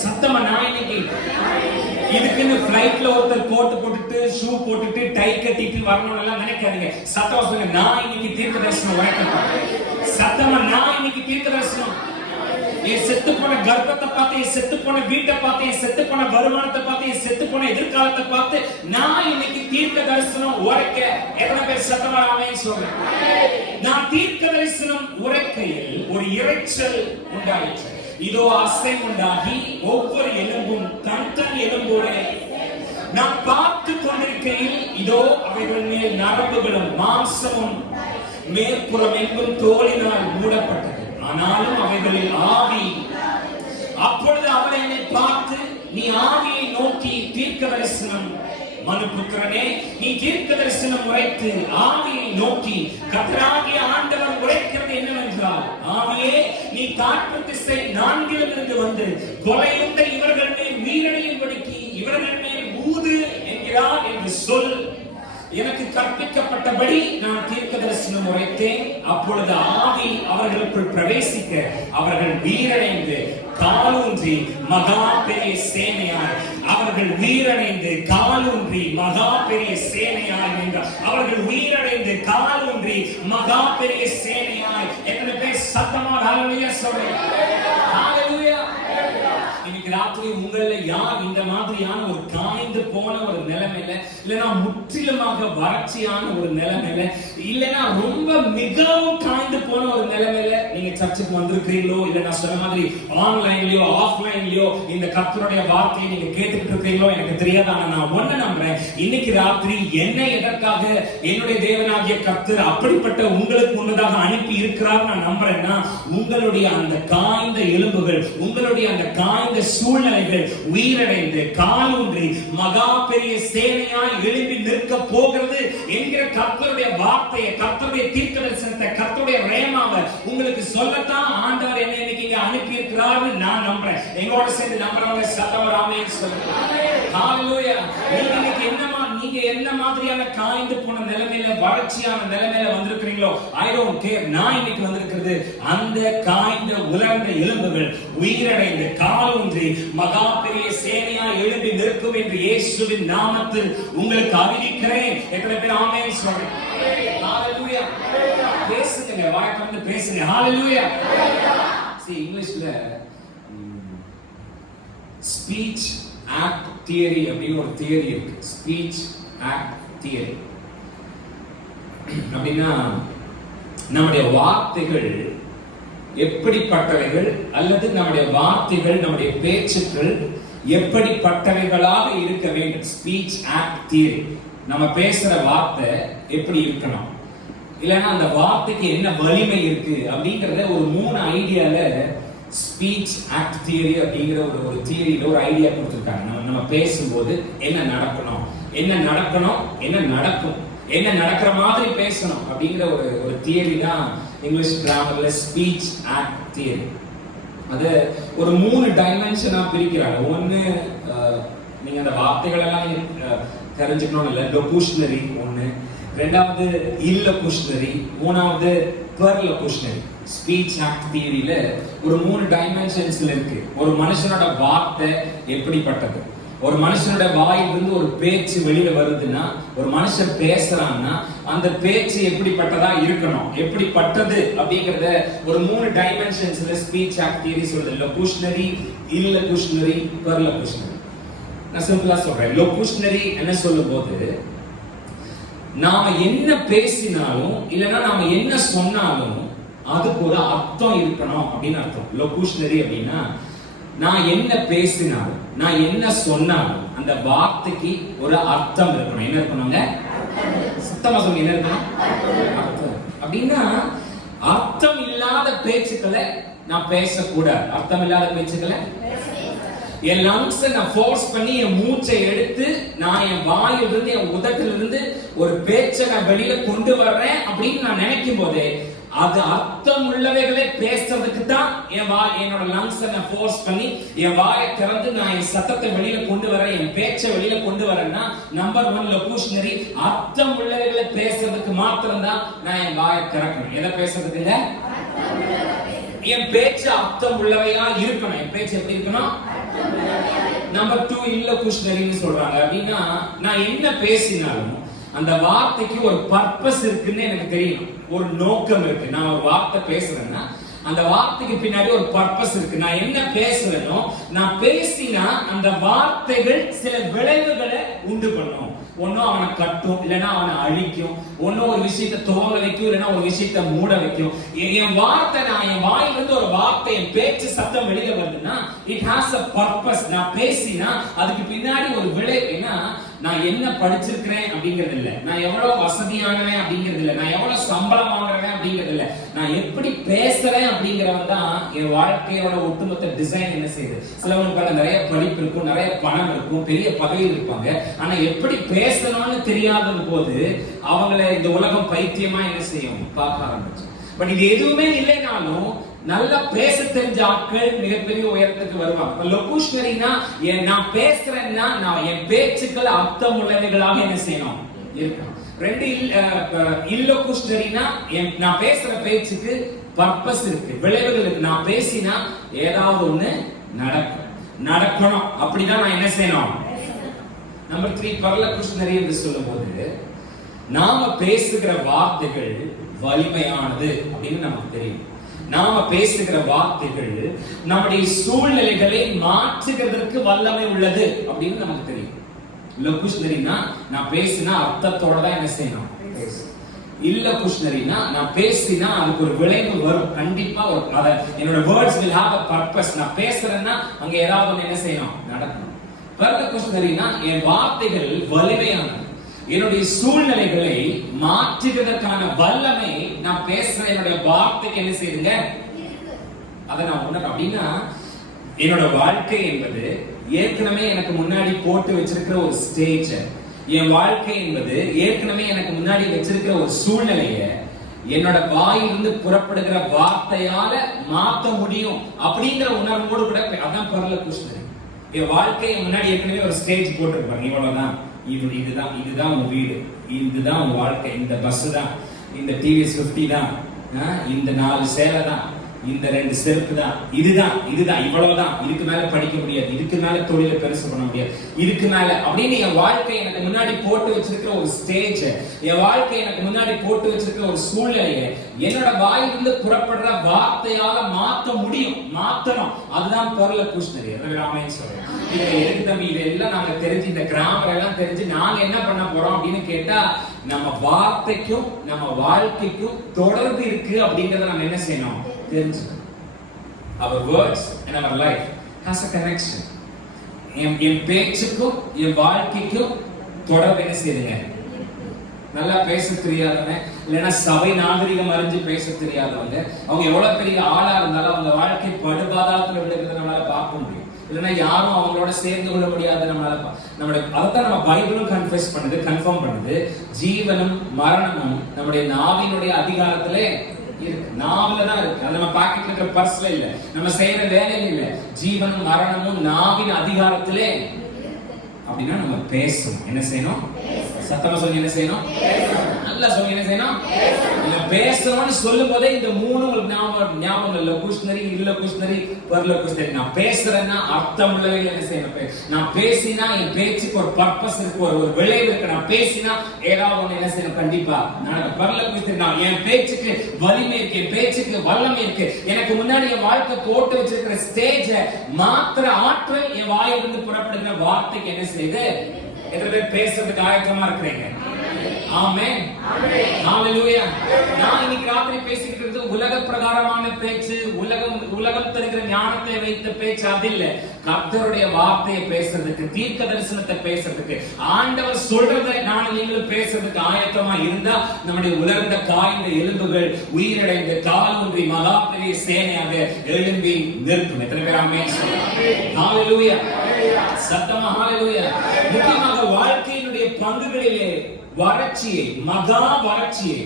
சத்தமா, நான் இன்னைக்கு இதுக்குன்னு ஃளைட்ல ஒருத்தர் கோட் போட்டுட்டு ஷூ போட்டுட்டு டை கட்டிட்டு வரணும்னு எல்லாம் நினைக்காதீங்க. சத்தமா சொல்லுங்க, நான் இன்னைக்கு தீர்க்கதரிசனம் உரைக்க போறேன். சத்தமா, நான் இன்னைக்கு தீர்க்கதரிசனம், என் செத்து போன கர்ப்பத்தை பார்த்து, என் செத்து போன வீட்டை பார்த்து, என் செத்து போன வருமானத்தை பார்த்து, என் செத்து போன எதிர்காலத்தை பார்த்து நான் இன்னைக்கு தீர்க்க தரிசனம் உரைக்க எத்தனை பேர் சத்தமா ஆமென் சொல்றேன்? நான் தீர்க்க தரிசனம் உரைக்கையில் ஒரு இரைச்சல் உண்டாயிற்று. இதோ அசை உண்டாகி ஒவ்வொரு எலும்பும் தன் எலும்போடு நான் பார்த்து கொண்டிருக்கையில் இதோ அவைகள் மேல் நரம்புகளும் மாம்சமும் மேற்புறம் எங்கும் தோலினால் மூடப்பட்டது. ஆனாலும் அவைகளில் ஆவி. அப்பொழுது அவர் என்னை பார்த்து, நீ ஆவியை நோக்கி தீர்க்க தரிசனம், மனுபுத்திரனே நீ தீர்க்க தரிசனம் உரைத்து ஆவியை நோக்கி கர்த்தராகிய ஆண்டவர் உரைக்கிறது என்னவென்றால், ஆவியே நீ காற்று திசை நான்கிலும் இருந்து வந்து கொலையுண்ட இவர்கள் மேல் வீரடையும்படிக்கு இவர்கள் மேல் ஊது என்கிறார் என்று சொல். எனக்கு கற்பிக்கப்பட்டபடி நான் தீர்க்க தரிசனம் உரைத்தேன். அப்பொழுது ஆவி அவர்களுக்குள் பிரவேசிக்க அவர்கள் வீரடைந்து காலூன்றி மகா பெரிய சேனையாய், அவர்கள் வீரடைந்து காலூன்றி மகா பெரிய சேனையாய் நின்றார். அவர்கள் வீரடைந்து காலூன்றி மகா பெரிய சேனையாய். எத்தனை பேர் சத்தமா ஹalleluya சொல்றீங்க? ஹalleluya. இன்னைக்கு ராத்திரி உங்கள யார் இந்த மாதிரியான ஒரு காய்ந்து போன ஒரு நிலைமையில, இல்லனா முற்றிலுமாக வறட்சியான ஒரு நிலைமையில, இல்லனா ரொம்ப மிகவும் காய்ந்து போன ஒரு நிலைமையில நீங்க சர்ச்சுக்கு வந்திருக்கீங்களோ, இல்ல நான் சொன்ன மாதிரி ஆன்லைன்லயோ ஆஃப்லைன்லயோ இந்த கர்த்தருடைய வார்த்தையை நீங்க கேட்டுட்டு இருக்கீங்களோ எனக்கு தெரியாது. ஆனா நான் ஒண்ணு நம்புறேன், இன்னைக்கு ராத்திரி என்னை எதற்காக என்னுடைய தேவனாகிய கர்த்தர் அப்படிப்பட்ட உங்களுக்கு முன்னதாக அனுப்பி இருக்கிறார் நான் நம்புறேன்னா, உங்களுடைய அந்த காய்ந்த எலும்புகள், உங்களுடைய அந்த காய்ந்த சூழ்நிலைகள் உயிரடைந்து காலூன்றி மகா பெரிய சேனையாய் எழும்பி நிற்க போகிறது என்கிற கர்த்தருடைய வார்த்தையை, கர்த்தருடைய தீர்க்கதரிசனத்தை, கர்த்தருடைய ரேமாவை உங்களுக்கு சொல்லத்தான் ஆண்டவர் என்னை இன்னைக்கு இங்க அனுப்பி இருக்கிறார்னு நான் நம்புறேன். எங்களோட சேர்ந்து நம்புறவங்க சத்தமா ஆமென் சொல்லுங்க. ஹalleluya. நீங்க இன்னைக்கு என்னமா, நீங்க நீங்க என்ன மாதிரியான காய்ந்து போன நிலைமையில, வறட்சியான நிலைமையில வந்திருக்கிறீங்களோ, ஐ டோன்ட் கேர். நான் இன்னைக்கு வந்திருக்கிறது அந்த காய்ந்த உலர்ந்த எலும்புகள் உயிரடைந்து காலூன்றி மகா பெரிய சேனையா எழும்பி நிற்கும் என்று இயேசுவின் நாமத்தில் உங்களுக்கு அறிவிக்கிறேன். எத்தனை பேர் ஆமென் சொல்றீங்க? ஹalleluya. பேசுங்க, வாய் திறந்து பேசுங்க. ஹalleluya. இங்கிலீஷ்ல ஸ்பீச் ஆக்ட் தியரி அப்படின்னு ஒரு தியரி இருக்கு. ஸ்பீச் ஆக்ட் தியரி அப்படின்னா நம்முடைய வார்த்தைகள் எப்படிப்பட்டவைகள், அல்லது நம்முடைய வார்த்தைகள், நம்முடைய பேச்சுக்கள் எப்படிப்பட்டவைகளாக இருக்க வேண்டும். ஸ்பீச் ஆக்ட் தியரி, நம்ம பேசுற வார்த்தை எப்படி இருக்கணும், இல்லைன்னா அந்த வார்த்தைக்கு என்ன வலிமை இருக்கு அப்படிங்கறத ஒரு 3 ஐடியால ஸ்பீச் ஆக்ட் தியரி அப்படிங்கிற ஒரு தியரியில ஒரு ஐடியா கொடுத்திருக்காங்க. நம்ம பேசும்போது என்ன நடக்கணும், என்ன நடக்கணும், என்ன நடக்கும், என்ன நடக்கிற மாதிரி பேசணும் அப்படிங்கிற ஒரு தியரி தான் இங்கிலீஷ் கிராமர்ல ஸ்பீச் ஆக்ட் தியரி. அது ஒரு 3 டைமென்ஷனா பிரிக்கிறாங்க. ஒன்னு, நீங்க அந்த வார்த்தைகள் எல்லாம் தெரிஞ்சுக்கணும் இல்ல, லொகுஷனரி ஒன்னு, ரெண்டாவது இல்லொகுஷனரி, மூணாவது பெர்லொகுஷனரி. ஸ்பீச் ஆக்ட் தியரியில ஒரு 3 டைமென்ஷன்ஸ்ல இருக்கு. ஒரு மனுஷனோட வார்த்தை எப்படிப்பட்டது, ஒரு மனுஷனோட வாயிலிருந்து ஒரு பேச்சு வெளியில வருதுன்னா, ஒரு மனுஷன் பேசுறான்னா அந்த பேச்சு எப்படிப்பட்டதா இருக்கணும், எப்படிப்பட்டது அப்படிங்கறத ஒரு 3 டைமென்ஷன்ஸ்ல ஸ்பீச் ஆக்ட் தியரி சொல்லுது. லொகுஷனரி, இல்லொகுஷனரி, பெர்லொகுஷனரி. நான் சிம்பிளா சொல்றேன். லொகுஷனரி என்ன சொல்லும்போது, நாம என்ன பேசினாலும் இல்லைன்னா நாம என்ன சொன்னாலும் அதுக்கு ஒரு அர்த்தம் இருக்கணும் அப்படின்னு அர்த்தம். லொகுஷனரி அப்படின்னா நான் என்ன பேசினாலும், நான் என்ன சொன்னாலும் அந்த வார்த்தைக்கு ஒரு அர்த்தம் இருக்கணும். என்ன இருக்கணுங்க? சத்தமா சொல்லுங்க, என்ன இருக்கணும்? அர்த்தம். அப்படின்னா அர்த்தம் இல்லாத பேச்சுக்களை நான் பேசக்கூடாது. அர்த்தம் இல்லாத பேச்சுக்களை, என் லங்ஸ் நான் ஃபோர்ஸ் பண்ணி என் மூச்சை எடுத்து நான் என் வாயிலிருந்து என் உதட்டிலிருந்து ஒரு பேச்சை நான் வெளியில கொண்டு வர்றேன் அப்படின்னு நான் நினைக்கும் போதே அது அர்த்தம் உள்ளவைகளை பேசுறதுக்கு தான் என்னோட லங்ஸ் நான் ஃபோர்ஸ் பண்ணி என் வாயை திறந்து நான் என் சத்தத்தை வெளியில கொண்டு வரேன், என் பேச்சை வெளியில கொண்டு வரேன்னா நம்பர் 1 லொகுஷனரி. அர்த்தம் உள்ளவைகளை பேசுறதுக்கு மாத்திரம் தான் நான் என் வாயை திறக்கணும். எதை பேசுறதுக்கு இல்ல, என் பேச்சு அர்த்தம் உள்ளவையா இருக்கணும். என் பேச்சு எப்படி இருக்கணும்? நம்பர் 2 இல்லொகுஷனரின்னு சொல்றாங்க. அப்படின்னா நான் என்ன பேசினாலும் அந்த வார்த்தைக்கு ஒரு பர்பஸ் இருக்குன்னு எனக்கு தெரியும், ஒரு நோக்கம் இருக்கு. நான் ஒரு வார்த்தை பேசுறேன்னா அந்த வார்த்தைக்கு பின்னாடி ஒரு பர்பஸ் இருக்கு. நான் என்ன பேசுறேனோ, நான் பேசினா அந்த வார்த்தைகள் சில விளைவுகளை உண்டு பண்ணும். ஒன்னும் அவனை கட்டும், இல்லைன்னா அவனை அழிக்கும், ஒன்னும் ஒரு விஷயத்தை துவங்க வைக்கும், இல்லைன்னா ஒரு விஷயத்தை மூட வைக்கும். என் வார்த்தை, நான் என் வாயிலிருந்து ஒரு வார்த்தை, என் பேச்சு சத்தம் வெளியில வருதுன்னா இட் ஹாஸ் a purpose. நான் பேசினா அதுக்கு பின்னாடி ஒரு விளைவு. ஏன்னா நான் என்ன படிச்சிருக்கிறேன் அப்படிங்கிறது இல்ல, நான் எவ்வளவு வசதியானவன் அப்படிங்கிறது இல்ல, நான் எவ்வளவு சம்பளம் வாங்குறேன் அப்படிங்கிறது இல்ல, நான் எப்படி பேசுறேன் அப்படிங்கிறவன் தான் என் வாழ்க்கையோட ஒட்டுமொத்த டிசைன் என்ன செய்யுது. சிலவங்களுக்கு நிறைய படிப்பு இருக்கும், நிறைய பணம் இருக்கும், பெரிய பதவியில் இருப்பாங்க, ஆனா எப்படி பேசணும்னு தெரியாத போது அவங்களை இந்த உலகம் பைத்தியமா என்ன செய்யும், பார்க்க ஆரம்பிச்சு. பட் இது எதுவுமே இல்லைனாலும் நல்லா பேச தெரிஞ்ச ஆட்கள் மிகப்பெரிய உயரத்துக்கு வருவாங்க. லொகுஷனரினா நான் பேசுறேன்னா நான் என் பேச்சுக்கள் அர்த்தம் உள்ளவைகளாக என்ன செய்யணும், இருக்கணும். 2 இல்லொகுஷனரினா நான் பேசுற பேச்சுக்கு பர்பஸ் இருக்கு, விளைவுகள் இருக்கு. நான் பேசினா ஏதாவது ஒண்ணு நடக்கணும், அப்படிதான் நான் என்ன செய்யணும். நம்பர் 3 பெர்லொகுஷனரி என்று சொல்லும்போது நாம பேசுகிற வார்த்தைகள் வலிமையானது அப்படின்னு நமக்கு தெரியும். நாம பேசுகிற வார்த்தைகள் நம்முடைய சூழ்நிலைகளை மாற்றுகிறதற்கு வல்லமை உள்ளது அப்படின்னு நமக்கு தெரியும். லொகுஷனரினா நான் பேசினா அர்த்தத்தோட தான் என்ன செய்யணும். இல்லொகுஷனரினா நான் பேசினா அதுக்கு ஒரு விளைவு வரும், கண்டிப்பா ஒரு என்னோட words will have a purpose. நான் பேசுறேன்னா அங்க ஏதாவது ஒண்ணு என்ன செய்யணும், நடக்கணும். பெர்லொகுஷனரினா என் வார்த்தைகள் வலிமையானது, என்னுடைய சூழ்நிலைகளை மாற்றுவதற்கான வல்லமை நான் பேசுற என்னுடைய வார்த்தைக்கு என்ன செய்யுங்க, அதை நான் உணர்றேன். அப்படின்னா என்னோட வாழ்க்கை என்பது ஏற்கனவே எனக்கு முன்னாடி போட்டு வச்சிருக்கிற ஒரு ஸ்டேஜ், என் வாழ்க்கை என்பது ஏற்கனவே எனக்கு முன்னாடி வச்சிருக்கிற ஒரு சூழ்நிலைய என்னோட வாயிலிருந்து புறப்படுகிற வார்த்தையால மாத்த முடியும் அப்படிங்கிற உணர்வோடு கூட, அதான் பெர்லொகுஷனரி. என் வாழ்க்கையை முன்னாடி ஏற்கனவே ஒரு ஸ்டேஜ் போட்டுருப்பாங்க, இவ்வளவுதான் இதுதான் உன் வீடு, இதுதான் உன் வாழ்க்கை, இந்த பஸ் தான், இந்த டிவிஎஸ் 50 தான், இந்த 4 சேலை தான், இந்த 2 செருப்பு தான், இதுதான் இவ்வளவுதான், இதுக்கு மேல படிக்க முடியாது, இதுக்கு மேல தொழிலை பெருசு பண்ண முடியாது, இதுக்கு மேல அப்படின்னு என் வாழ்க்கை எனக்கு முன்னாடி போட்டு வச்சிருக்கிற ஒரு ஸ்டேஜ், என் வாழ்க்கை எனக்கு முன்னாடி போட்டு வச்சிருக்கிற ஒரு சூழ்நிலையை என்னோட வாயிலிருந்து புறப்படுற வார்த்தையால மாத்த முடியும், மாத்தணும். அதுதான் பெர்ல புஷ்னரி ராமாயணம் சொல்றேன். எதுக்கு தம்பி இதெல்லாம் நாங்க தெரிஞ்சு, இந்த கிராமர் எல்லாம் தெரிஞ்சு நாங்க என்ன பண்ண போறோம் அப்படின்னு கேட்டா, நம்ம வார்த்தைக்கும் நம்ம வாழ்க்கைக்கும் தொடர்பு இருக்கு அப்படிங்கறத நம்ம என்ன செய்யணும் தெரிஞ்சுக்கணும். Our words and our life has a connection. என் பேச்சுக்கும் என் வாழ்க்கைக்கும் தொடர்பு என்ன செய்யுங்க. நல்லா பேச தெரியாதவங்க, இல்லைன்னா சபை நாகரிகம் அறிஞ்சு பேச தெரியாதவங்க, அவங்க எவ்வளவு பெரிய ஆளா இருந்தாலும் அவங்க வாழ்க்கை படுபாதாரத்துல விடுறத நம்மளால பார்க்க முடியும். இல்லைன்னா யாரும் அவங்களோட சேர்ந்து கொள்ள முடியாது. நம்மளுடைய அதைத்தான் நம்ம பைபிளும் கன்ஃபெஸ் பண்ணுது, கன்ஃபார்ம் பண்ணுது. ஜீவனும் மரணமும் நம்முடைய நாவினுடைய அதிகாரத்திலே இருக்கு. நாவில தான் இருக்கு. அது நம்ம பாக்கெட்ல இருக்கிற பர்ஸ்ல இல்ல, நம்ம செய்யற வேலையில இல்ல. ஜீவனும் மரணமும் நாவின் அதிகாரத்திலே. அப்படின்னா நம்ம பேசணும். என்ன செய்யணும்? சத்தமா சொல்லி என்ன செய்யணும்? நல்லா சொல்லி என்ன செய்யணும்? பேசணும்னு சொல்லும் போதே இந்த 3 ஞாபகம் இல்ல. குஷ்னரி, இல்ல குஷ்னரி, பர்ல குஷ்னரி. நான் பேசுறேன்னா அர்த்தம் உள்ளவே என்ன செய்யணும்? நான் பேசினா என் பேச்சுக்கு ஒரு பர்பஸ் இருக்கு, ஒரு விளைவு இருக்கு. நான் பேசினா ஏதாவது ஒண்ணு என்ன செய்யணும்? கண்டிப்பா நான் பர்ல குஷ்னரி. நான் என் பேச்சுக்கு வலிமை இருக்கு, என் பேச்சுக்கு வல்லமை இருக்கு. எனக்கு முன்னாடி என் வாழ்க்கை போட்டு வச்சிருக்கிற ஸ்டேஜ மாத்திர ஆற்றல் என் வாயிலிருந்து புறப்படுகிற வார்த்தைக்கு என்ன செய்யுது? எத்தனை பேர் பேசுறதுக்கு ஆயத்தமா இருக்கிறீங்க? ஆமென். ஹalleluya. நான் இன்னைக்கு ராத்திரி பேசிட்டு இருக்கிறது உலக பிரகாரமான பேச்சு, உலகம் தருகிற ஞானத்தை வைத்த பேச்சு அது இல்ல. கர்த்தருடைய வார்த்தையை பேசுறதுக்கு, தீர்க்க தரிசனத்தை பேசுறதுக்கு, ஆண்டவர் சொல்றதை நான் நீங்களும் பேசுறதுக்கு ஆயத்தமா இருந்தா நம்முடைய உலர்ந்த காய்ந்த எலும்புகள் உயிரடைந்த கால் ஒன்றி மகா பெரிய சேனையாக எழும்பி நிற்கும். எத்தனை பேர் ஆமென் சொல்லுங்க? ஹalleluya. சத்தமா ஹalleluya. முக்கியமாக வாழ்க்கையினுடைய பங்குகளிலே வறட்சியை, மகா வறட்சியை,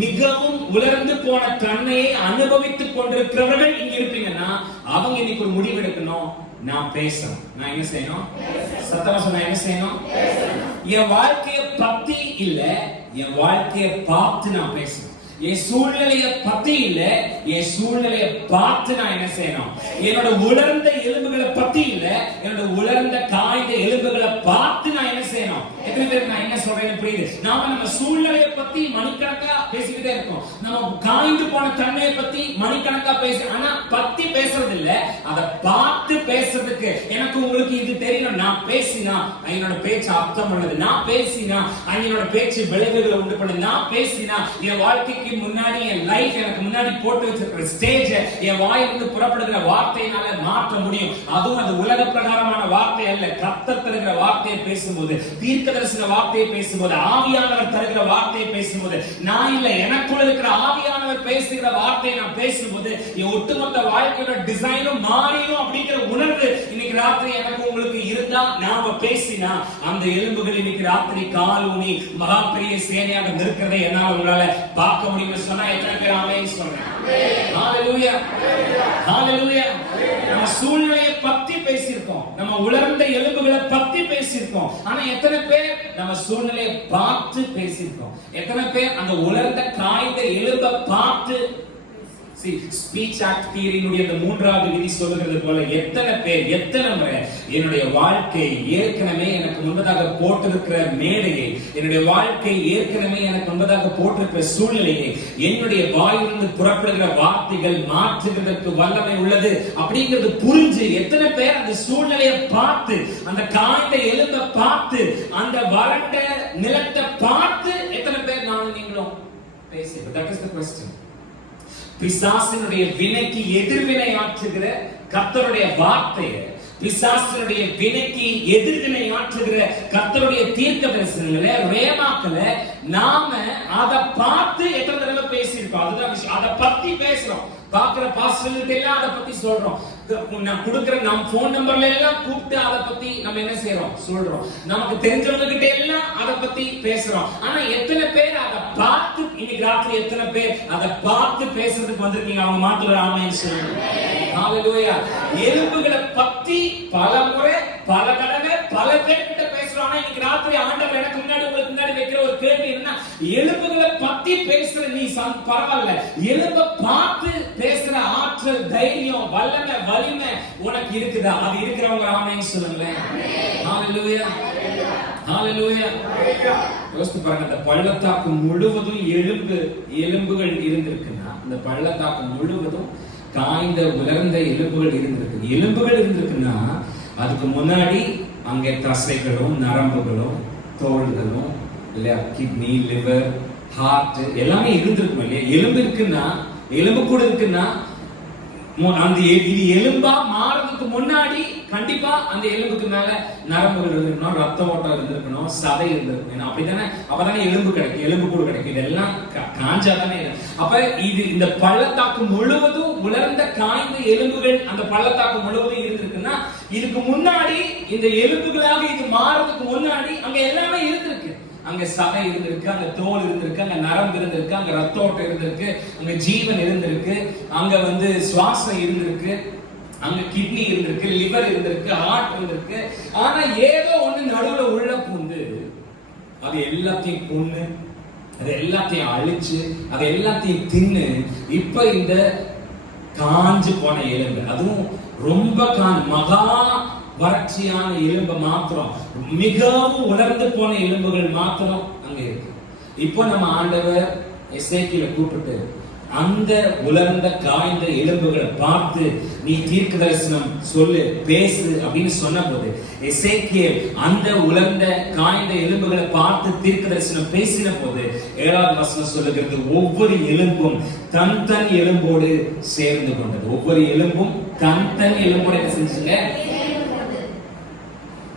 மிகவும் உலர்ந்து போன தன்மையை அனுபவித்துக் கொண்டிருக்கிறவர்கள் இங்க இருப்பீங்கன்னா அவங்க இன்னைக்கு ஒரு முடிவு எடுக்கணும். நான் பேசணும். நான் என்ன செய்யணும்? சத்தமா சொன்னா என்ன செய்யணும்? என் வாழ்க்கையை பத்தி இல்ல, என் வாழ்க்கையை பார்த்து நான் பேசணும். என் சூழ்நிலையை பத்தி இல்ல, என் சூழ்நிலையை பார்த்து நான் என்ன செய்யணும்? என்னோட உலர்ந்த எலும்புகளை பத்தி இல்ல, என்னோட உலர்ந்த காய்ந்த எலும்புகளை பார்த்து நான் என்ன செய்யணும்? எத்தனை பேருக்கு நான் என்ன சொல்றேன்னு புரியுது? நம்ம சூழ்நிலையை பத்தி மணிக்கணக்கா பேசிக்கிட்டே இருக்கோம். நம்ம காய்ந்து போன தன்மையை பத்தி மணிக்கணக்கா ஆனா பத்தி பேசுறது இல்ல, அதை பார்த்து பேசுறதுக்கு எனக்கு உங்களுக்கு இது தெரியணும். நான் பேசினா என்னோட பேச்சு அர்த்தம் உள்ளது, நான் பேசினா என்னோட பேச்சு விளைவுகளை உண்டு பண்ணுது, நான் பேசினா என் வாழ்க்கைக்கு முன்னாடி என் லைஃப் எனக்கு முன்னாடி போட்டு வச்சிருக்கிற ஸ்டேஜ் என் வாயிலிருந்து புறப்படுகிற வார்த்தையினால மாற்ற முடியும். அதுவும் அது உலக பிரகாரமான வார்த்தை அல்ல. கர்த்தர் தருகிற வார்த்தையை பேசும்போது, தீர்க்க தரிசன வார்த்தையை பேசும்போது, ஆவியானவர் தருகிற வார்த்தையை பேசும்போது, நான் இல்ல எனக்குள்ள இருக்கிற ஆவியானவர் பேசுகிற வார்த்தையை நான் பேசும்போது என் ஒட்டுமொத்த வாழ்க்கையோட டிசைனும் மாறிடும் அப்படிங்கிற உணர்வு இன்னைக்கு ராத்திரி எனக்கு உங்களுக்கு இருந்தா, நாம பேசினா அந்த எலும்புகள் இன்னைக்கு ராத்திரி கால் ஊனி மகா பெரிய சேனையாக நிற்கிறதை என்னால உங்களால பார்க்க முடியும். சொன்னா எத்தனை பேர் ஆமென் சொல்றேன்? ஹalleluya. ஹalleluya. நம்ம சூழ்நிலையை பத்தி பேசியிருக்கோம், நம்ம உலர்ந்த எலும்புகளை பத்தி பேசியிருக்கோம். ஆனா எத்தனை பேர் நம்ம சூழ்நிலையை பார்த்து பேசியிருக்கோம்? எத்தனை பேர் அந்த உலர்ந்த காய்ந்த எலும்பை பார்த்து? ஸ்பீச் ஆக்ட் தியரியினுடைய அந்த 3வது விதி சொல்லுகிறது போல எத்தனை பேர் எத்தனை முறை என்னுடைய வாழ்க்கை ஏற்கனவே எனக்கு முன்பதாக போட்டிருக்கிற மேடையை, என்னுடைய வாழ்க்கை ஏற்கனவே எனக்கு முன்பதாக போட்டிருக்கிற சூழ்நிலையை என்னுடைய வாயிலிருந்து புறப்படுகிற வார்த்தைகள் மாற்றுவதற்கு வல்லமை உள்ளது அப்படிங்கிறது புரிஞ்சு எத்தனை பேர் அந்த சூழ்நிலையை பார்த்து, அந்த காய்ந்த எலும்பை பார்த்து, அந்த வறண்ட நிலத்தை பார்த்து எத்தனை பேர் நானும் நீங்களும் பேசுகிறோம்? That is the question. பிசாசினுடைய வினைக்கு எதிர்வினை ஆற்றுகிற கர்த்தருடைய வார்த்தையை, பிசாசினுடைய வினைக்கு எதிர்வினை ஆற்றுகிற கர்த்தருடைய தீர்க்க தரிசனங்களை, ரேமாக்களை நாம அதை பார்த்து எத்தனை தடவை பேசியிருக்கோம்? அதுதான் விஷயம். அதை பத்தி பேசுறோம். பாக்குற பாஸ்டர்கிட்ட எல்லாம் அதை பத்தி சொல்றோம். நான் கொடுக்கிற நம்ம போன் நம்பர்ல எல்லாம் கூப்பிட்டு அதை பத்தி நம்ம என்ன செய்யறோம்? சொல்றோம். நமக்கு தெரிஞ்சவங்க கிட்ட எல்லாம் அதை பத்தி பேசுறோம். ஆனா எத்தனை பேர் அதை பார்த்து, இன்னைக்கு ராத்திரி எத்தனை பேர் அதை பார்த்து பேசுறதுக்கு வந்திருக்கீங்க? அவங்க மாட்டுல ஆமென் சொல்லுங்க. ஹalleluya. எலும்புகளை பத்தி பல முறை பல தடவை பல பேர்கிட்ட பேசுறோம். இன்னைக்கு ராத்திரி ஆண்டவர் எனக்கு முன்னாடி உங்களுக்கு முன்னாடி வைக்கிற ஒரு கேள்வி என்ன, எலும்புகளை பத்தி பேசுற நீ பரவாயில்ல, எலும்ப பார்த்து பேசுற ஆற்றல், தைரியம், வல்லமை, வலிமை உனக்கு இருக்குதா? அது இருக்கிறவங்க ஆமென் சொல்லுங்களேன். ஹalleluya, ஹalleluya. யோசித்து பாருங்க, அந்த பள்ளத்தாக்கு முழுவதும் எலும்புகள் இருந்திருக்குன்னா, இந்த பள்ளத்தாக்கு முழுவதும் காய்ந்த உலர்ந்த எலும்புகள் இருந்திருக்கு. எலும்புகள் இருந்திருக்குன்னா அதுக்கு முன்னாடி அங்கே தசைகளும் நரம்புகளும் தோள்களும் இல்லையா, கிட்னி, லிவர், ஹார்ட் எல்லாமே இருந்திருக்கும் இல்லையா. எலும்பு இருக்குன்னா, எலும்பு கூட இருக்குன்னா அந்த இது எலும்பா மாறதுக்கு முன்னாடி கண்டிப்பா அந்த எலும்புக்கு மேல நரம்புகள் இருந்திருக்கணும், ரத்த ஓட்டம் இருந்திருக்கணும், சதை இருந்திருக்கணும். அப்படித்தானே? அப்பதானே எலும்பு கிடைக்கும், எலும்பு கூட கிடைக்கும். இதெல்லாம் காஞ்சாதானே. அப்ப இது இந்த பள்ளத்தாக்கு முழுவதும் உலர்ந்த காய்ந்த எலும்புகள் அந்த பள்ளத்தாக்கு முழுவதும் இருந்திருக்குன்னா, இதுக்கு முன்னாடி இந்த எலும்புகளாக இது மாறதுக்கு முன்னாடி அங்க எல்லாமே இருந்திருக்கு. அங்க சதை இருந்திருக்கு, அங்க தோல் இருந்திருக்கு, அங்க நரம்பு இருந்திருக்கு, அங்க ரத்த ஓட்டம் இருந்திருக்கு, அங்க ஜீவன் இருந்திருக்கு, அங்க சுவாசம் இருந்திருக்கு, அங்க கிட்னி இருந்திருக்கு, லிவர் இருந்திருக்கு, ஹார்ட் இருந்திருக்கு. ஆனா ஏதோ ஒண்ணு நடுவுல உள்ள பூந்து அது எல்லாத்தையும் கொன்னு, அது எல்லாத்தையும் அழிச்சு, அது எல்லாத்தையும் தின்னு, இப்ப இந்த காஞ்சு போன எலும்பு, அதுவும் ரொம்ப மகா வறட்சியான எலும்பு மாத்திரம், மிகவும் உலர்ந்து போன எலும்புகள் மாத்திரம் அங்க இருக்கு. இப்போ நம்ம ஆண்டவர் எசேக்கியேலை கூப்பிட்டு அந்த உலர்ந்த காய்ந்த எலும்புகளை பார்த்து நீ தீர்க்க தரிசனம் சொல்லு, பேசு அப்படின்னு சொன்ன போது, எசேக்கியேல் அந்த உலர்ந்த காய்ந்த எலும்புகளை பார்த்து தீர்க்க தரிசனம் பேசின போது 7வது வசனம் சொல்லுகிறது, ஒவ்வொரு எலும்பும் தன் தன் எலும்போடு சேர்ந்து கொண்டது. ஒவ்வொரு எலும்பும் தன் தன் எலும்போடு என்ன செஞ்சுங்க?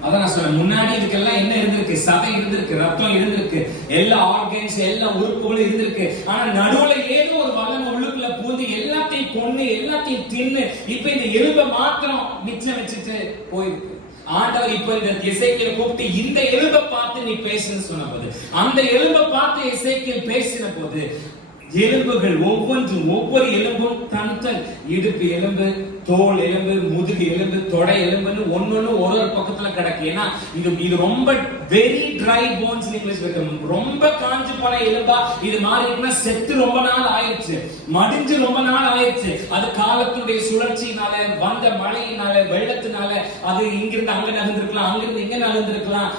அதான் நான் சொல்றேன், முன்னாடி இதுக்கெல்லாம் என்ன இருந்திருக்கு? சதை இருந்திருக்கு, ரத்தம் இருந்திருக்கு, எல்லா ஆர்கன்ஸ், எல்லா உறுப்புகளும் இருந்திருக்கு. ஆனா நடுவுல ஏதோ ஒரு வல்லமை உள்ளுக்குள்ள பூந்து எல்லாத்தையும் கொண்டு எல்லாத்தையும் தின்னு இப்ப இந்த எலும்பை மாத்திரம் மிச்சம் வச்சுட்டு போயிருக்கு. ஆண்டவர் இப்ப இந்த எசேக்கியேலை கூப்பிட்டு இந்த எலும்பை பார்த்து நீ பேசுன்னு சொன்ன போது, அந்த எலும்பை பார்த்து எசேக்கியேல் பேசின போது, எலும்புகள் ஒவ்வொன்றும் ஒவ்வொரு எலும்பும் தன் தன் இடுப்பு எலும்பு, தோல் எலும்பு, முதுகு எலும்பு, தொடை எலும்புன்னு ஒன்னொன்னு ஒரு ஒரு பக்கத்துல கிடக்கு. ஏன்னா இது ரொம்ப வெரி ட்ரை போன்ஸ் இங்கிலீஷ் இருக்கு. ரொம்ப காஞ்சு போன எலும்பா இது மாறி இருக்குன்னா செத்து ரொம்ப நாள் ஆயிடுச்சு, மடிஞ்சு ரொம்ப நாள் ஆயிடுச்சு. அது காலத்துடைய சுழற்சியினால, வந்த மழையினால, வெள்ளத்தினால அது இங்கிருந்து அங்க நகர்ந்திருக்கலாம், அங்கிருந்து இங்க நகர்ந்திருக்கலாம்.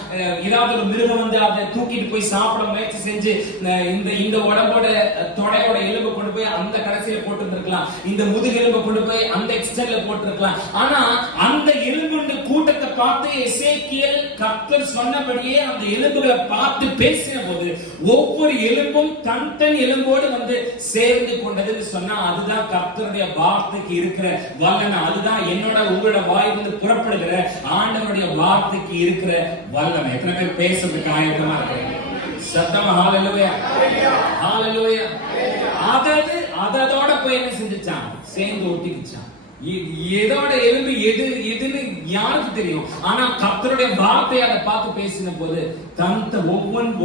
ஏதாவது ஒரு மிருகம் வந்து அதை தூக்கிட்டு போய் சாப்பிட முயற்சி செஞ்சு இந்த உடம்போட தொடையோட எலும்பு கொண்டு போய் அந்த கடைசியில போட்டு இருந்திருக்கலாம், இந்த முதுகு எலும்பு கொண்டு போய் அந்த எக்ஸ்டர்ல போட்டிருக்கலாம். ஆனா அந்த எலும்பு கூட்டத்தை பார்த்து எசேக்கியேல் கர்த்தர் சொன்னபடியே அந்த எலும்புகளை பார்த்து பேசின போது, ஒவ்வொரு எலும்பும் தன் தன் எலும்போடு சேர்ந்து கொண்டதுன்னு சொன்னா, அதுதான் கர்த்தருடைய வார்த்தைக்கு இருக்கிற வல்லமை. அதுதான் என்னோட உங்களோட வாயிலிருந்து புறப்படுகிற ஆண்டவருடைய வார்த்தைக்கு இருக்கிற வல்லமை. எத்தனை பேர் பேசுறதுக்கு ஆயத்தமா இருக்கிறீங்க? சத்தமா ஹalleluya, ஹalleluya. அதோட போய் என்ன செஞ்சுச்சான்? சேர்ந்து ஒட்டிக்கிச்சான். எதோட எலும்பு எதுன்னு யாருக்கு தெரியும்? ஆனா கர்த்தருடைய வார்த்தையை அதை பார்த்து பேசின போது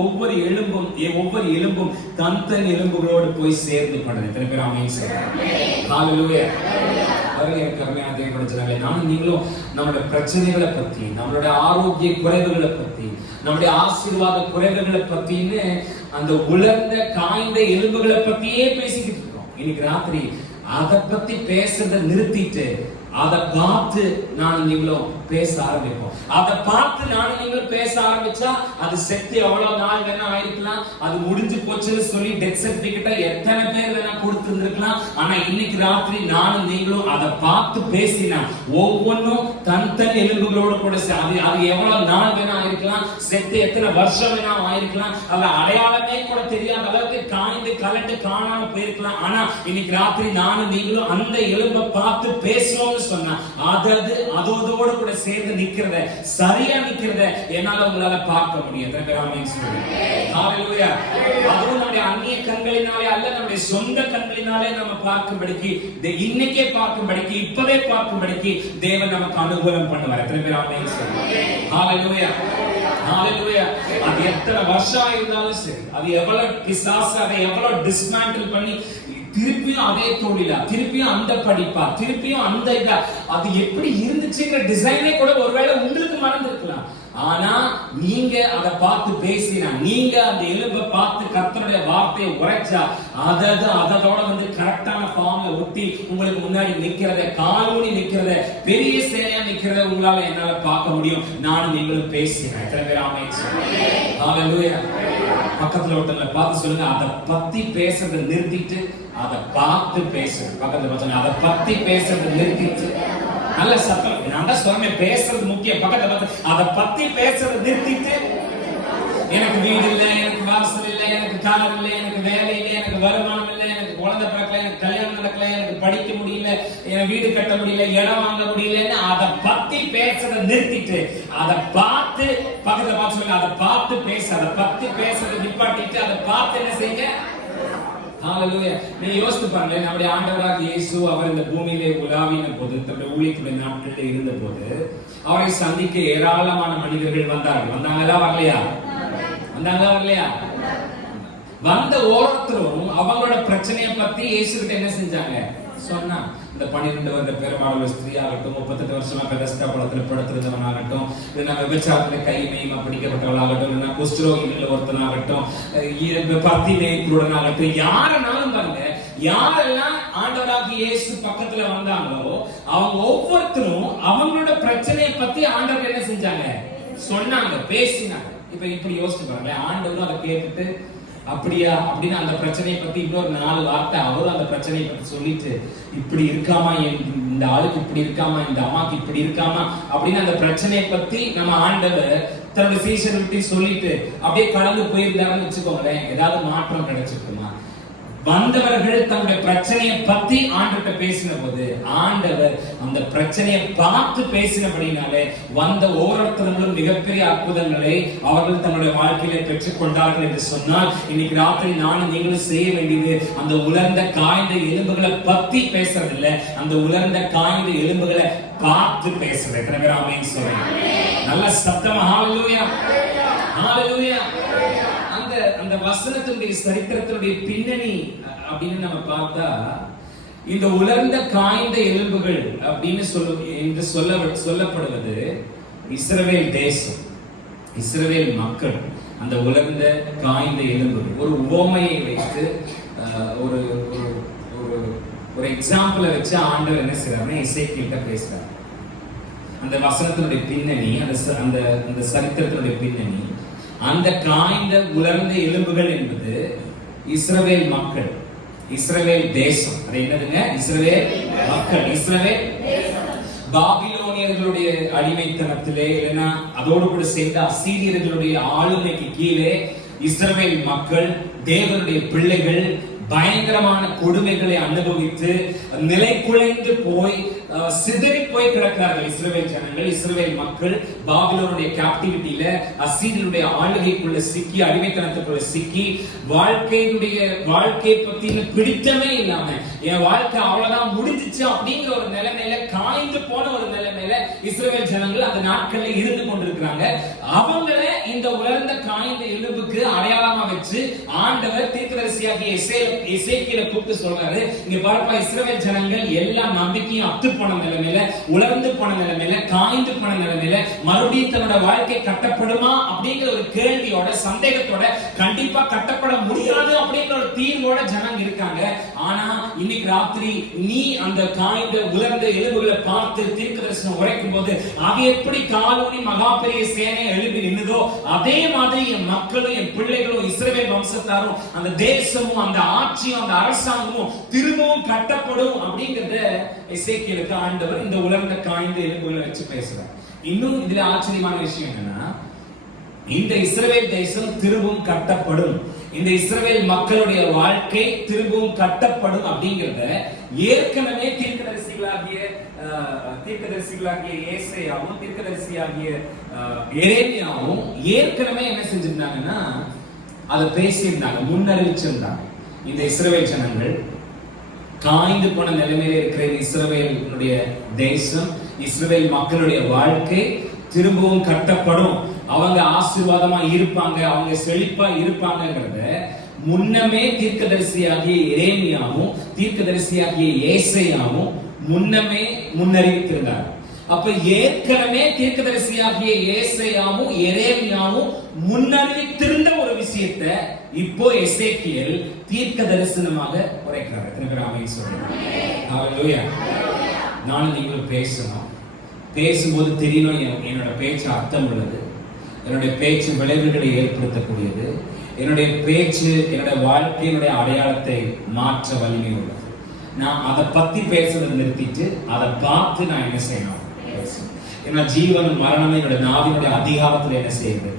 ஒவ்வொரு எலும்பும் தன் தன் எலும்புகளோடு போய் சேர்ந்து கொண்டது. எத்தனை பேர் ஆமென் சொல்றாங்க? ஹalleluya. நானும் நீங்களும் நம்மளுடைய பிரச்சனைகளை பத்தி, நம்மளுடைய ஆரோக்கிய குறைவுகளை பத்தி, நம்முடைய ஆசீர்வாத குறைவுகளை பத்தின்னு அந்த உலர்ந்த காய்ந்த எலும்புகளை பத்தியே பேசிக்கிட்டு இருக்கோம். இன்னைக்கு ராத்திரி அதை பத்தி பேசுறதை நிறுத்திட்டு அதை பார்த்து நானும் நீங்களும் பேச ஆரம்பிப்போம். அதை பார்த்து நானும் நீங்களும் பேச ஆரம்பிச்சா அது செத்து எவ்வளவு நாள் வேணா ஆயிருக்கலாம், அது முடிஞ்சு போச்சுன்னு சொல்லி டெத் சர்டிபிகேட்டை எத்தனை பேர் வேணா கொடுத்துருந்துருக்கலாம். ஆனா இன்னைக்கு ராத்திரி நானும் நீங்களும் அதை பார்த்து பேசினா ஒவ்வொன்றும் தன் தன் எலும்புகளோட கூட அது எவ்வளவு நாள் வேணா ஆயிருக்கலாம், செத்து எத்தனை வருஷம் வேணா ஆயிருக்கலாம், அதுல அடையாளமே கூட தெரியாத அளவுக்கு காய்ந்து கலண்டு காணாம போயிருக்கலாம். ஆனா இன்னைக்கு ராத்திரி நானும் நீங்களும் அந்த எலும்பை பார்த்து பேசணும்னு சொன்னா அதோட கூட சேர்ந்து நிக்கிறத, சரியா நிக்கிறத என்னால உங்களால பார்க்க முடியும். ஹalleluya. அதுவும் நம்முடைய அந்நிய கண்களினாலே அல்ல, நம்முடைய சொந்த கண்களினாலே நம்ம பார்க்கும்படிக்கு, இன்னைக்கே பார்க்கும்படிக்கு, இப்பவே பார்க்கும்படிக்கு தேவன் நமக்கு அனுகூலம் பண்ணுவார். எத்தனை பேர் ஆமென் சொல்லுங்க? ஹalleluya, ஹalleluya. அது எத்தனை வருஷம் இருந்தாலும் சரி, அது எவ்வளவு பிசாசு அதை எவ்வளவு டிஸ்மேண்டில் பண்ணி திருப்பியும் அதே தொழிலா, திருப்பியும் அந்த படிப்பா, திருப்பியும் அந்த இதா, அது எப்படி இருந்துச்சுங்கிற டிசைனே கூட ஒருவேளை உங்களுக்கு மறந்துருக்கலாம். ஆனா நீங்க அதை பார்த்து பேசினா, நீங்க அந்த எலும்பை பார்த்து கர்த்தருடைய வார்த்தையை உரைச்சா, அதோட கரெக்டான ஃபார்ம்ல ஒட்டி உங்களுக்கு முன்னாடி நிக்கிறத, காலூனி நிக்கிறத, பெரிய சேனையா நிக்கிறத உங்களால என்னால பார்க்க முடியும். நானும் நீங்களும் பேசினேன். எத்தனை பேர் ஆமென் சொல்லுங்க? ஹalleluya. பக்கத்துல ஒருத்தங்களை பார்த்து சொல்லுங்க, அதை பத்தி பேசுறதை நிறுத்திட்டு அதை பார்த்து பேசு. பக்கத்துல பார்த்தா அதை பத்தி பேசுறதை நிறுத்திட்டு, நல்ல சத்தம், நான் தான் சொல்றேன், பேசுறது முக்கியம். பக்கத்துல பார்த்து அதை பத்தி பேசுறதை நிறுத்திட்டு, எனக்கு வீடு இல்லை, எனக்கு வாசல் இல்லை, எனக்கு கார் இல்லை, எனக்கு வேலை இல்லை, எனக்கு வருமானம் இல்லை, எனக்கு குழந்தை பிறக்கல, எனக்கு கல்யாணம் நடக்கல, எனக்கு படிக்க முடியல, எனக்கு வீடு கட்ட முடியல, இடம் வாங்க முடியலன்னு அதை பத்தி பேசுறதை நிறுத்திட்டு அதை பார்த்து, பக்கத்துல பார்த்து சொல்லுங்க, அதை பார்த்து பேச, அதை பத்தி பேசுறதை நிப்பாட்டிட்டு அதை பார்த்து என்ன செய்யுங்க? ஹalleluya. நீ யோசித்து பாருங்க, நம்முடைய ஆண்டவராக இயேசு அவர் இந்த பூமியிலே உலாவின போது, தன்னுடைய ஊழியத்துடைய நாட்களில் இருந்த போது அவரை சந்திக்க ஏராளமான மனிதர்கள் வந்தார்கள். வந்தாங்களா வரலையா? வந்தாங்களா வரலையா? வந்த ஒவ்வொருத்தரும் அவங்களோட பிரச்சனையை பத்தி இயேசு கிட்ட என்ன செஞ்சாங்க? சொன்னா. இந்த 12 வருட பெரும்பாலும் ஸ்திரீ ஆகட்டும், 38 வருஷமா பெதஸ்தா குளத்துல படுத்திருந்தவனாகட்டும், இல்லைன்னா விபச்சாரத்துல கைமையுமா பிடிக்கப்பட்டவளாகட்டும், இல்லைன்னா குஷ்டரோகிகள் ஒருத்தனாகட்டும், பத்தி மேய்க்குருடனாகட்டும், யாரனாலும் பாருங்க, யாரெல்லாம் ஆண்டவராக இயேசு பக்கத்துல வந்தாங்களோ அவங்க ஒவ்வொருத்தரும் அவங்களோட பிரச்சனையை பத்தி ஆண்டவர் என்ன செஞ்சாங்க? சொன்னாங்க, பேசினாங்க. இப்ப இப்படி யோசிச்சு பாருங்க, ஆண்டவரும் அதை கேட்டுட்டு அப்படியா அப்படின்னு அந்த பிரச்சனையை பத்தி இன்னொரு 4 வார்த்தை அவரும் அந்த பிரச்சனையை பத்தி சொல்லிட்டு, இப்படி இருக்காமா, இந்த ஆளுக்கு இப்படி இருக்காமா, இந்த அம்மாக்கு இப்படி இருக்காமா அப்படின்னு அந்த பிரச்சனையை பத்தி நம்ம ஆண்டவர் தன்னுடைய சீஷர்கிட்ட சொல்லிட்டு அப்படியே கடந்து போயிருந்தாருன்னு வச்சுக்கோங்களேன், ஏதாவது மாற்றம் கிடைச்சிருக்குமா? வந்தவர்கள் தன்னுடைய பிரச்சனையை பத்தி ஆண்டவர்கிட்ட பேசின போது ஆண்டவர் அந்த பிரச்சனையை பார்த்து பேசினபடினாலே வந்த ஒவ்வொருத்தரும் மிகப்பெரிய அற்புதங்களை அவர்கள் தன்னுடைய வாழ்க்கையில பெற்றுக் கொண்டார்கள் என்று சொன்னால், இன்னைக்கு ராத்திரி நானும் நீங்களும் செய்ய வேண்டியது அந்த உலர்ந்த காய்ந்த எலும்புகளை பத்தி பேசுறதில்லை, அந்த உலர்ந்த காய்ந்த எலும்புகளை பார்த்து பேசுறது. எத்தனை பேர் ஆமென் சொல்லுங்க? நல்ல சத்தமா ஹalleluya, ஹalleluya. அந்த வசனத்தினுடைய சரித்திரத்தினுடைய பின்னணி அப்படின்னு நம்ம பார்த்தா, இந்த உலர்ந்த காய்ந்த எலும்புகள் அப்படின்னு சொல்லப்படுவது இஸ்ரவேல் தேசம், இஸ்ரவேல் மக்கள். அந்த உலர்ந்த காய்ந்த எலும்புகள் ஒரு உவமையை வைத்து ஒரு ஒரு எக்ஸாம்பிளை வச்சு ஆண்டவர் என்ன செய்யறாருன்னா எசேக்கியேல்கிட்ட பேசுறாரு. அந்த வசனத்தினுடைய பின்னணி, அந்த சரித்திரத்தினுடைய பின்னணி, அந்த காய்ந்த உலர்ந்த எலும்புகள் என்பது இஸ்ரவேல் மக்கள், இஸ்ரவேல் தேசம். அது என்னதுங்க? இஸ்ரவேல் மக்கள், இஸ்ரவேல் பாபிலோனியர்களுடைய அடிமைத்தனத்திலே, இல்லைன்னா அதோடு கூட சேர்ந்த அசீரியர்களுடைய ஆளுமைக்கு கீழே இஸ்ரவேல் மக்கள், தேவனுடைய பிள்ளைகள் பயங்கரமான கொடுமைகளை அனுபவித்து நிலை குலைந்து போய் சிதறி போய் கிடக்கிறார்கள். இஸ்ரவேல் ஜனங்கள், இஸ்ரவேல் மக்கள் பாபிலோனுடைய கேப்டிவிட்டியில, அசீரியருடைய ஆளுகைக்குள்ள சிக்கி, அடிமைத்தனத்துக்குள்ள சிக்கி, வாழ்க்கை பத்தி பிடித்தமே இல்லாம என் வாழ்க்கை அவ்வளவுதான் முடிஞ்சிச்சு அப்படிங்கிற ஒரு நிலைமையில, காய்ந்து போன ஒரு நிலைமையில இஸ்ரவேல் ஜனங்கள் அந்த நாட்கள்ல இருந்து கொண்டிருக்கிறாங்க. அவங்கள இந்த உலர்ந்த காய்ந்த எலும்புக்கு அடையாளமா வச்சு ஆண்டவர் தீர்க்கதரிசியாகிய எசேக்கியேலை கூப்பிட்டு சொல்றாரு, இங்க பாருப்பா, இஸ்ரவேல் ஜனங்கள் எல்லா நம்பிக்கையும் அத்து போன நிலைமையில, உலர்ந்து போன நிலைமையில, காய்ந்து போன நிலைமையில மறுபடியும் தன்னோட வாழ்க்கை கட்டப்படுமா அப்படிங்கிற ஒரு கேள்வியோட, சந்தேகத்தோட, கண்டிப்பா கட்டப்பட முடியாது அப்படிங்கிற ஒரு தீர்வோட ஜனங்க இருக்காங்க. ஆனா இன்னைக்கு ராத்திரி நீ அந்த காய்ந்த உலர்ந்த எலும்புகளை பார்த்து தீர்க்கதரிசனம் உரைக்கும் போது, அது எப்படி காலூனி மகா பெரிய சேனை எழுப்பி நின்னுதோ அதே மாதிரி என் மக்களும், என் பிள்ளைகளும், இஸ்ரவேல் வம்சத்தாரும், அந்த தேசமும், அந்த ஆட்சியும், அந்த அரசாங்கமும் திரும்பவும் கட்டப்படும் அப்படிங்கறத எசேக்கியேலுக்கு ஆண்டவர் இந்த உலர்ந்த காய்ந்த எலும்புகளை வச்சு பேசுறார். இன்னும் இதுல ஆச்சரியமான விஷயம் என்னன்னா, இந்த இஸ்ரவேல் தேசம் திரும்பவும் கட்டப்படும், இந்த இஸ்ரவேல் மக்களுடைய வாழ்க்கை திரும்பவும் கட்டப்படும் அப்படிங்கறத ஏற்கனவே தீர்க்கதரிசிகளாகிய ஏசாயாவும் தீர்க்கதரிசியாகிய எரேமியாவும் ஏற்கனவே என்ன செஞ்சிருந்தாங்கன்னா அதை பேசியிருந்தாங்க, முன்னறிவிச்சிருந்தாங்க. இந்த இஸ்ரவேல் ஜனங்கள் காய்ந்து போன நிலைமையில இருக்கிற இஸ்ரவேலுடைய தேசம், இஸ்ரவேல் மக்களுடைய வாழ்க்கை திரும்பவும் கட்டப்படும், அவங்க ஆசீர்வாதமா இருப்பாங்க, அவங்க செழிப்பா இருப்பாங்கங்கறத முன்னமே தீர்க்கதரிசியாகிய எரேமியாவும் தீர்க்கதரிசியாகிய ஏசாயாவும் முன்னமே முன்னறிவித்திருந்தார். அப்ப ஏற்கனவே தீர்க்கதரிசியாகிய ஏசாயாவும் எரேமியாவும் முன்னறிவித்திருந்த ஒரு விஷயத்தை இப்போ எசேக்கியேல் தீர்க்க தரிசனமாக உரைக்கிறார். எத்தனை பேர் ஆமென் சொல்றீங்க? ஹalleluya. நானும் நீங்களும் பேசணும். பேசும்போது தெரியணும் என்னோட பேச்சு அர்த்தம் உள்ளது, என்னுடைய பேச்சு விளைவுகளை ஏற்படுத்தக்கூடியது, என்னுடைய பேச்சு என்னுடைய வாழ்க்கையினுடைய அடையாளத்தை மாற்ற வலிமை உள்ளது. நான் அதை பத்தி பேசுறதை நிறுத்திட்டு அதை பார்த்து நான் என்ன செய்யணும்? என்னோட ஜீவனும் மரணம் என்னோட நாவினுடைய அதிகாரத்துல என்ன செய்யறது?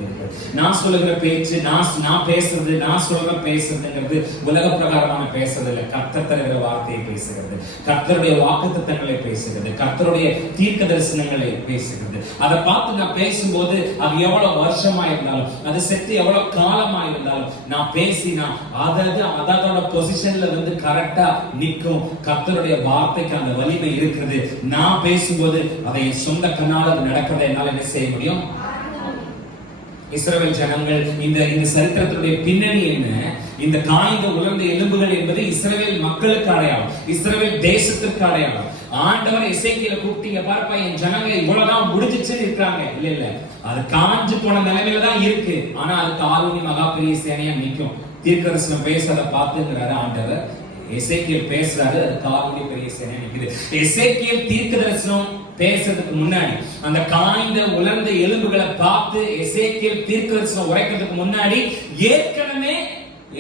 நான் சொல்லுகிற பேச்சு, நான் பேசுறது, நான் சொல்ற பேசுறதுங்கிறது உலக பிரகாரமான பேசுறது இல்ல. கர்த்தர் தருகிற வார்த்தையை பேசுகிறது, கர்த்தருடைய வாக்குத்தத்தங்களை பேசுகிறது, கர்த்தருடைய தீர்க்க தரிசனங்களை பேசுகிறது. அதை பார்த்து நான் பேசும்போது அது எவ்வளவு வருஷமா இருந்தாலும், அது செத்து எவ்வளவு காலமா இருந்தாலும், நான் பேசினா அதோட பொசிஷன்ல வந்து கரெக்டா நிற்கும். கர்த்தருடைய வார்த்தைக்கு அந்த வலிமை இருக்கிறது. நான் பேசும்போது அதை சொந்த கண்ணால் அது நடக்கிறத என்னால என்ன செய்ய முடியும்? இஸ்ரவேல் ஜனங்கள் இந்த சரித்திரத்துடைய பின்னணி என்ன? இந்த காய்ந்த உலர்ந்த எலும்புகள் என்பது இஸ்ரவேல் மக்களுக்கு அடையாளம், இஸ்ரவேல் தேசத்திற்கு அடையாளம். ஆண்டவர் எசேக்கியேலை கூப்பிட்டீங்க பாருப்பா, என் ஜனங்க இவ்வளவுதான் முடிஞ்சிச்சுன்னு இருக்காங்க. இல்ல அது காஞ்சு போன நிலைமையில தான் இருக்கு. ஆனா அது காலூனி மகா பெரிய சேனையா நிற்கும். தீர்க்கதரிசனம் பேசுறத பார்த்துங்கிறாரு ஆண்டவர். எசேக்கியேல் பேசுறாரு, அது காலூனி பெரிய சேனையா நிக்குது. எசேக்கியேல் தீர்க்கதரிசனம் பேசுறதுக்கு முன்னாடி, அந்த காய்ந்த உலர்ந்த எலும்புகளை பார்த்து எசேக்கியேல் தீர்க்கதரிசனம் உரைக்கிறதுக்கு முன்னாடி ஏற்கனவே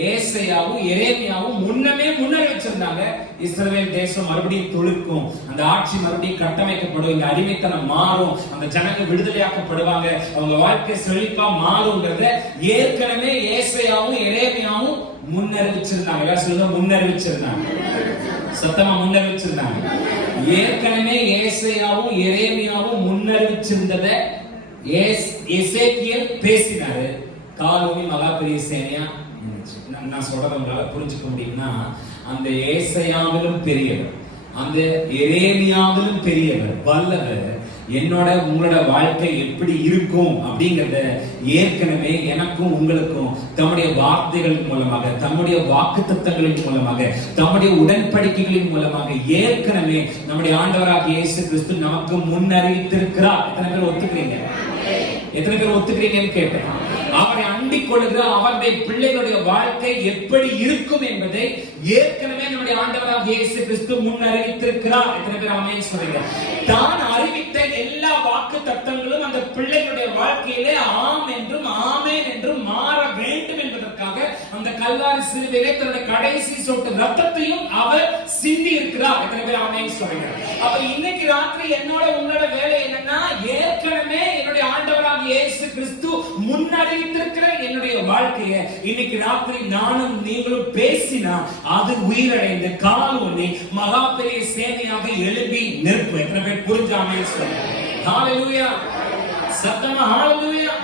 ஏசாயாவும் எரேமியாவும் முன்னறிவிச்சிருந்தாங்க. இஸ்ரவேல் தேசம் மறுபடியும் துளுக்கும், அந்த ஆட்சி மறுபடியும் கட்டமைக்கப்படும், இந்த அடிமைத்தனம் மாறும், அந்த ஜனங்கள் விடுதலையாக்கப்படுவாங்க, அவங்க வாழ்க்கை செழிப்பா மாறுங்கிறத ஏற்கனவே ஏசாயாவும் எரேமியாவும் முன்னறிவிச்சிருந்தாங்க. எல்லாரும் சொல்லுங்க, முன்னறிவிச்சிருந்தாங்க. சத்தமா முன்னறிவிச்சிருந்தாங்க. ஏற்கனவே ஏசாயாவும் எரேமியாவும் முன்னறிவிச்சிருந்ததை எசேக்கியேல் பேசினாரு. காலூனி மகா பெரிய சேனையா நான் சொல்றத உங்களால புரிஞ்சுக்க முடியும்னா, அந்த ஏசாயாவிலும் பெரியவர், அந்த எரேமியாவிலும் பெரியவர், வல்லவர் என்னோட உங்களோட வாழ்க்கை எப்படி இருக்கும் அப்படிங்கறத ஏற்கனவே எனக்கும் உங்களுக்கும் தம்முடைய வார்த்தைகளின் மூலமாக, தம்முடைய வாக்குத்தத்தங்களின் மூலமாக, தம்முடைய உடன்படிக்கைகளின் மூலமாக ஏற்கனவே நம்முடைய ஆண்டவராகிய இயேசு கிறிஸ்து நமக்கு முன்னறிவித்திருக்கிறார். எத்தனை பேர் ஒத்துக்கிறீங்க? எத்தனை பேர் ஒத்துக்கிறீங்கன்னு கேட்டேன். அவரை அண்டிக் கொள்ளுகிற அவருடைய பிள்ளைகளுடைய வாழ்க்கை எப்படி இருக்கும் என்பதை ஏற்கனவே நம்முடைய ஆண்டவராகிய இயேசு கிறிஸ்து முன்னறிவித்திருக்கிறார். எத்தனை பேர் ஆமென் சொல்றீங்க? தான் அறிவித்த எல்லா வாக்கு தத்தங்களும் அந்த பிள்ளைகளுடைய வாழ்க்கையிலே ஆம் என்றும் ஆமென் என்றும் மாற வேண்டும் என்பதற்காக அந்த கல்வாரி சிலுவையிலே தன்னுடைய கடைசி சொட்டு ரத்தத்தையும் அவர் சிந்தி இருக்கிறார். எத்தனை பேர் ஆமென் சொல்றீங்க? அப்ப இன்னைக்கு ராத்திரி என்னோட உங்களோட வேலை என்னன்னா, ஏற்கனவே என்னுடைய ஆண்டவராகிய இயேசு கிறிஸ்து முன்னறிவித்திருக்கிற என்னுடைய வாழ்க்கையை இன்னைக்கு ராத்திரி நானும் நீங்களும் பேசினா அது உயிரடைந்து காலூனி மகா பெரிய சேனையாக எழுப்பி நிற்பு. எத்தனை பேர் புரிஞ்சாமே சொல்லுங்க? ஹalleluya. சத்தமா ஹalleluya.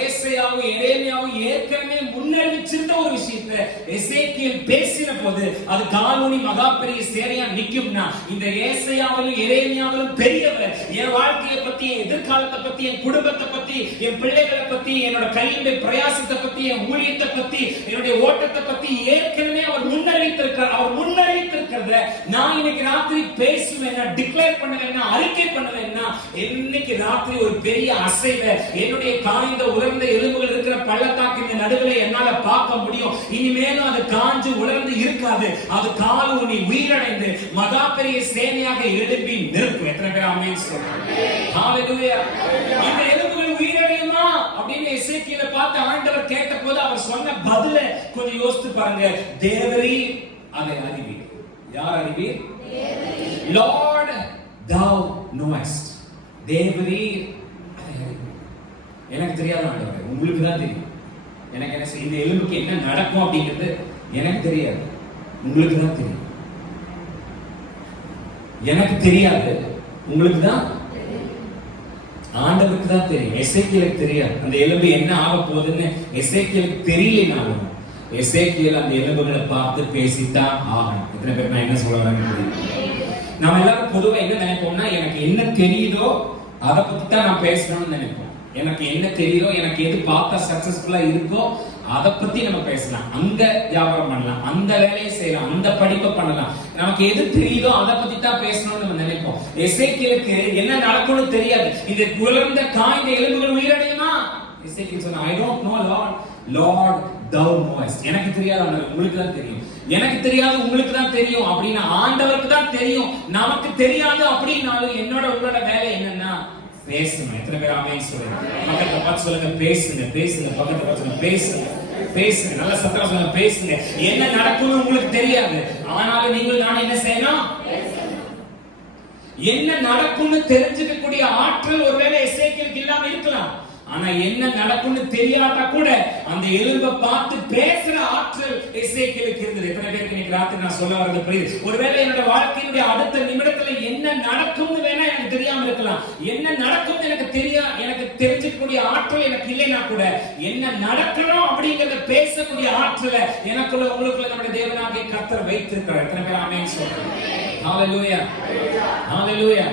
ஏசாயாவும் எரேமியாவும் ஏற்கனவே முன்னறிவிச்சிருந்த ஒரு விஷயத்தை எசேக்கியேல் பேசின போது அது காலூனி மகா பெரிய சேனையா நிக்கும்னா, இந்த ஏசாயாவிலும் எரேமியாவிலும் பெரியவர் என் வாழ்க்கையை பத்தி, என் எதிர்காலத்தை பத்தி, என் குடும்பத்தை பத்தி, என் பிள்ளைகளை பத்தி, என்னோட கையினுடைய பிரயாசத்தை பத்தி, என் ஊழியத்தை பத்தி, என்னுடைய ஓட்டத்தை பத்தி ஏற்கனவே அவர் முன்னறிவித்திருக்கிறார். அவர் முன்னறிவித்திருக்கிறத நான் இன்னைக்கு ராத்திரி பேசுவேன்னா, டிக்ளேர் பண்ணுவேன்னா, அறிக்கை பண்ணுவேன்னா, இன்னைக்கு ராத்திரி ஒரு பெரிய அசைவை என்னுடைய காய்ந்த உலர்ந்த எலும்புகள் இருக்கிற பள்ளத்தாக்கின் நடுவில் என்னால பார்க்க முடியும். இனிமேலும் அது காஞ்சு உலர்ந்து இருக்காது, அது காலூனி உயிரடைந்து மகா பெரிய சேனையாக எழுப்பி நிற்கும். எத்தனை பேர் ஆமென் சொல்றாங்க? ஹalleluya. இந்த எலும்புகள் உயிரடையுமா அப்படின்னு எசேக்கியேலை பார்த்து ஆண்டவர் கேட்டபோது அவர் சொன்ன பதில கொஞ்சம் யோசித்து பாருங்க. தேவரீர் அதை அறிவீர். யார் அறிவீர்? Lord thou knowest. தேவரீர் எனக்கு தெரியாத ஆண்டவரே, உங்களுக்கு தான் தெரியும். எனக்கு என்ன இந்த எலும்புக்கு என்ன நடக்கும் அப்படிங்கிறது எனக்கு தெரியாது, உங்களுக்கு தான் தெரியும். எனக்கு தெரியாது, உங்களுக்கு தான், ஆண்டவருக்கு தான் தெரியும். எசேக்கியேலுக்கு தெரியாது. அந்த எலும்பு என்ன ஆக போகுதுன்னு எசேக்கியேலுக்கு தெரியலனாலும் எசேக்கியேல் அந்த எலும்புகளை பார்த்து பேசித்தான் ஆகணும். எத்தனை பேர் நான் என்ன சொல்ல வரேன்னு தெரியும்? நம்ம எல்லாரும் பொதுவா என்ன நினைப்போம்னா, எனக்கு என்ன தெரியுதோ அதை பத்தி தான் நான் பேசணும்னு நினைப்போம். எனக்கு என்ன தெரியுதோ, எனக்கு எது பார்த்தா சக்சஸ்ஃபுல்லா இருக்கோ அதை பத்தி நம்ம பேசலாம், அங்க வியாபாரம் பண்ணலாம், அந்த வேலையை செய்யலாம், அந்த படிப்பை பண்ணலாம். நமக்கு எது தெரியுதோ அதை பத்தி தான் பேசணும்னு நம்ம நினைப்போம். எசேக்கியேலுக்கு என்ன நடக்கும்னு தெரியாது. இந்த உலர்ந்த காய்ந்த எலும்புகள் உயிரடையுமா? எசேக்கியேல் சொன்னா, I don't know Lord, Lord thou knowest. எனக்கு தெரியாது, உங்களுக்கு தான் தெரியும். எனக்கு தெரியாது, உங்களுக்கு தான் தெரியும் அப்படின்னு ஆண்டவருக்கு தான் தெரியும். நமக்கு தெரியாது அப்படின்னாலும் என்னோட உங்களோட வேலை என்னன்னா பேசணும். எத்தனை பேர் ஆமென் சொல்லுங்க? பக்கத்துல பார்த்து சொல்லுங்க, பேசுங்க பேசுங்க. பக்கத்துல பார்த்து சொல்லுங்க, பேசுங்க பேசுங்க. நல்ல சத்தமா சொல்லுங்க, பேசுங்க. என்ன நடக்கும்னு உங்களுக்கு தெரியாது, ஆனாலும் நீங்கள் நான் என்ன செய்யணும்? என்ன நடக்கும்னு தெரிஞ்சுக்கக்கூடிய ஆற்றல் ஒருவேளை எசேக்கியேலுக்கு இல்லாம இருக்கலாம். ஆனா என்ன நடக்கும்னு தெரியாட்டா கூட அந்த எலும்பை பார்த்து பேசுற ஆற்றல் எசேக்கியேலுக்கு இருந்தது. எத்தனை பேருக்கு இன்னைக்கு ராத்திரி நான் சொல்ல வரது புரியுது? ஒருவேளை என்னோட வாழ்க்கையினுடைய அடுத்த நிமிடத்துல என்ன நடக்கும்னு வேணா எனக்கு தெரியாம இருக்கலாம். என்ன நடக்கும்னு எனக்கு தெரிஞ்சுக்கூடிய ஆற்றல் எனக்கு இல்லைன்னா கூட என்ன நடக்கணும் அப்படிங்கறத பேசக்கூடிய ஆற்றலை எனக்குள்ள உங்களுக்குள்ள நம்முடைய தேவனாகிய கர்த்தர் வைத்திருக்கிறார். எத்தனை பேர் ஆமென் சொல்றீங்க? ஹalleluya ஹalleluya.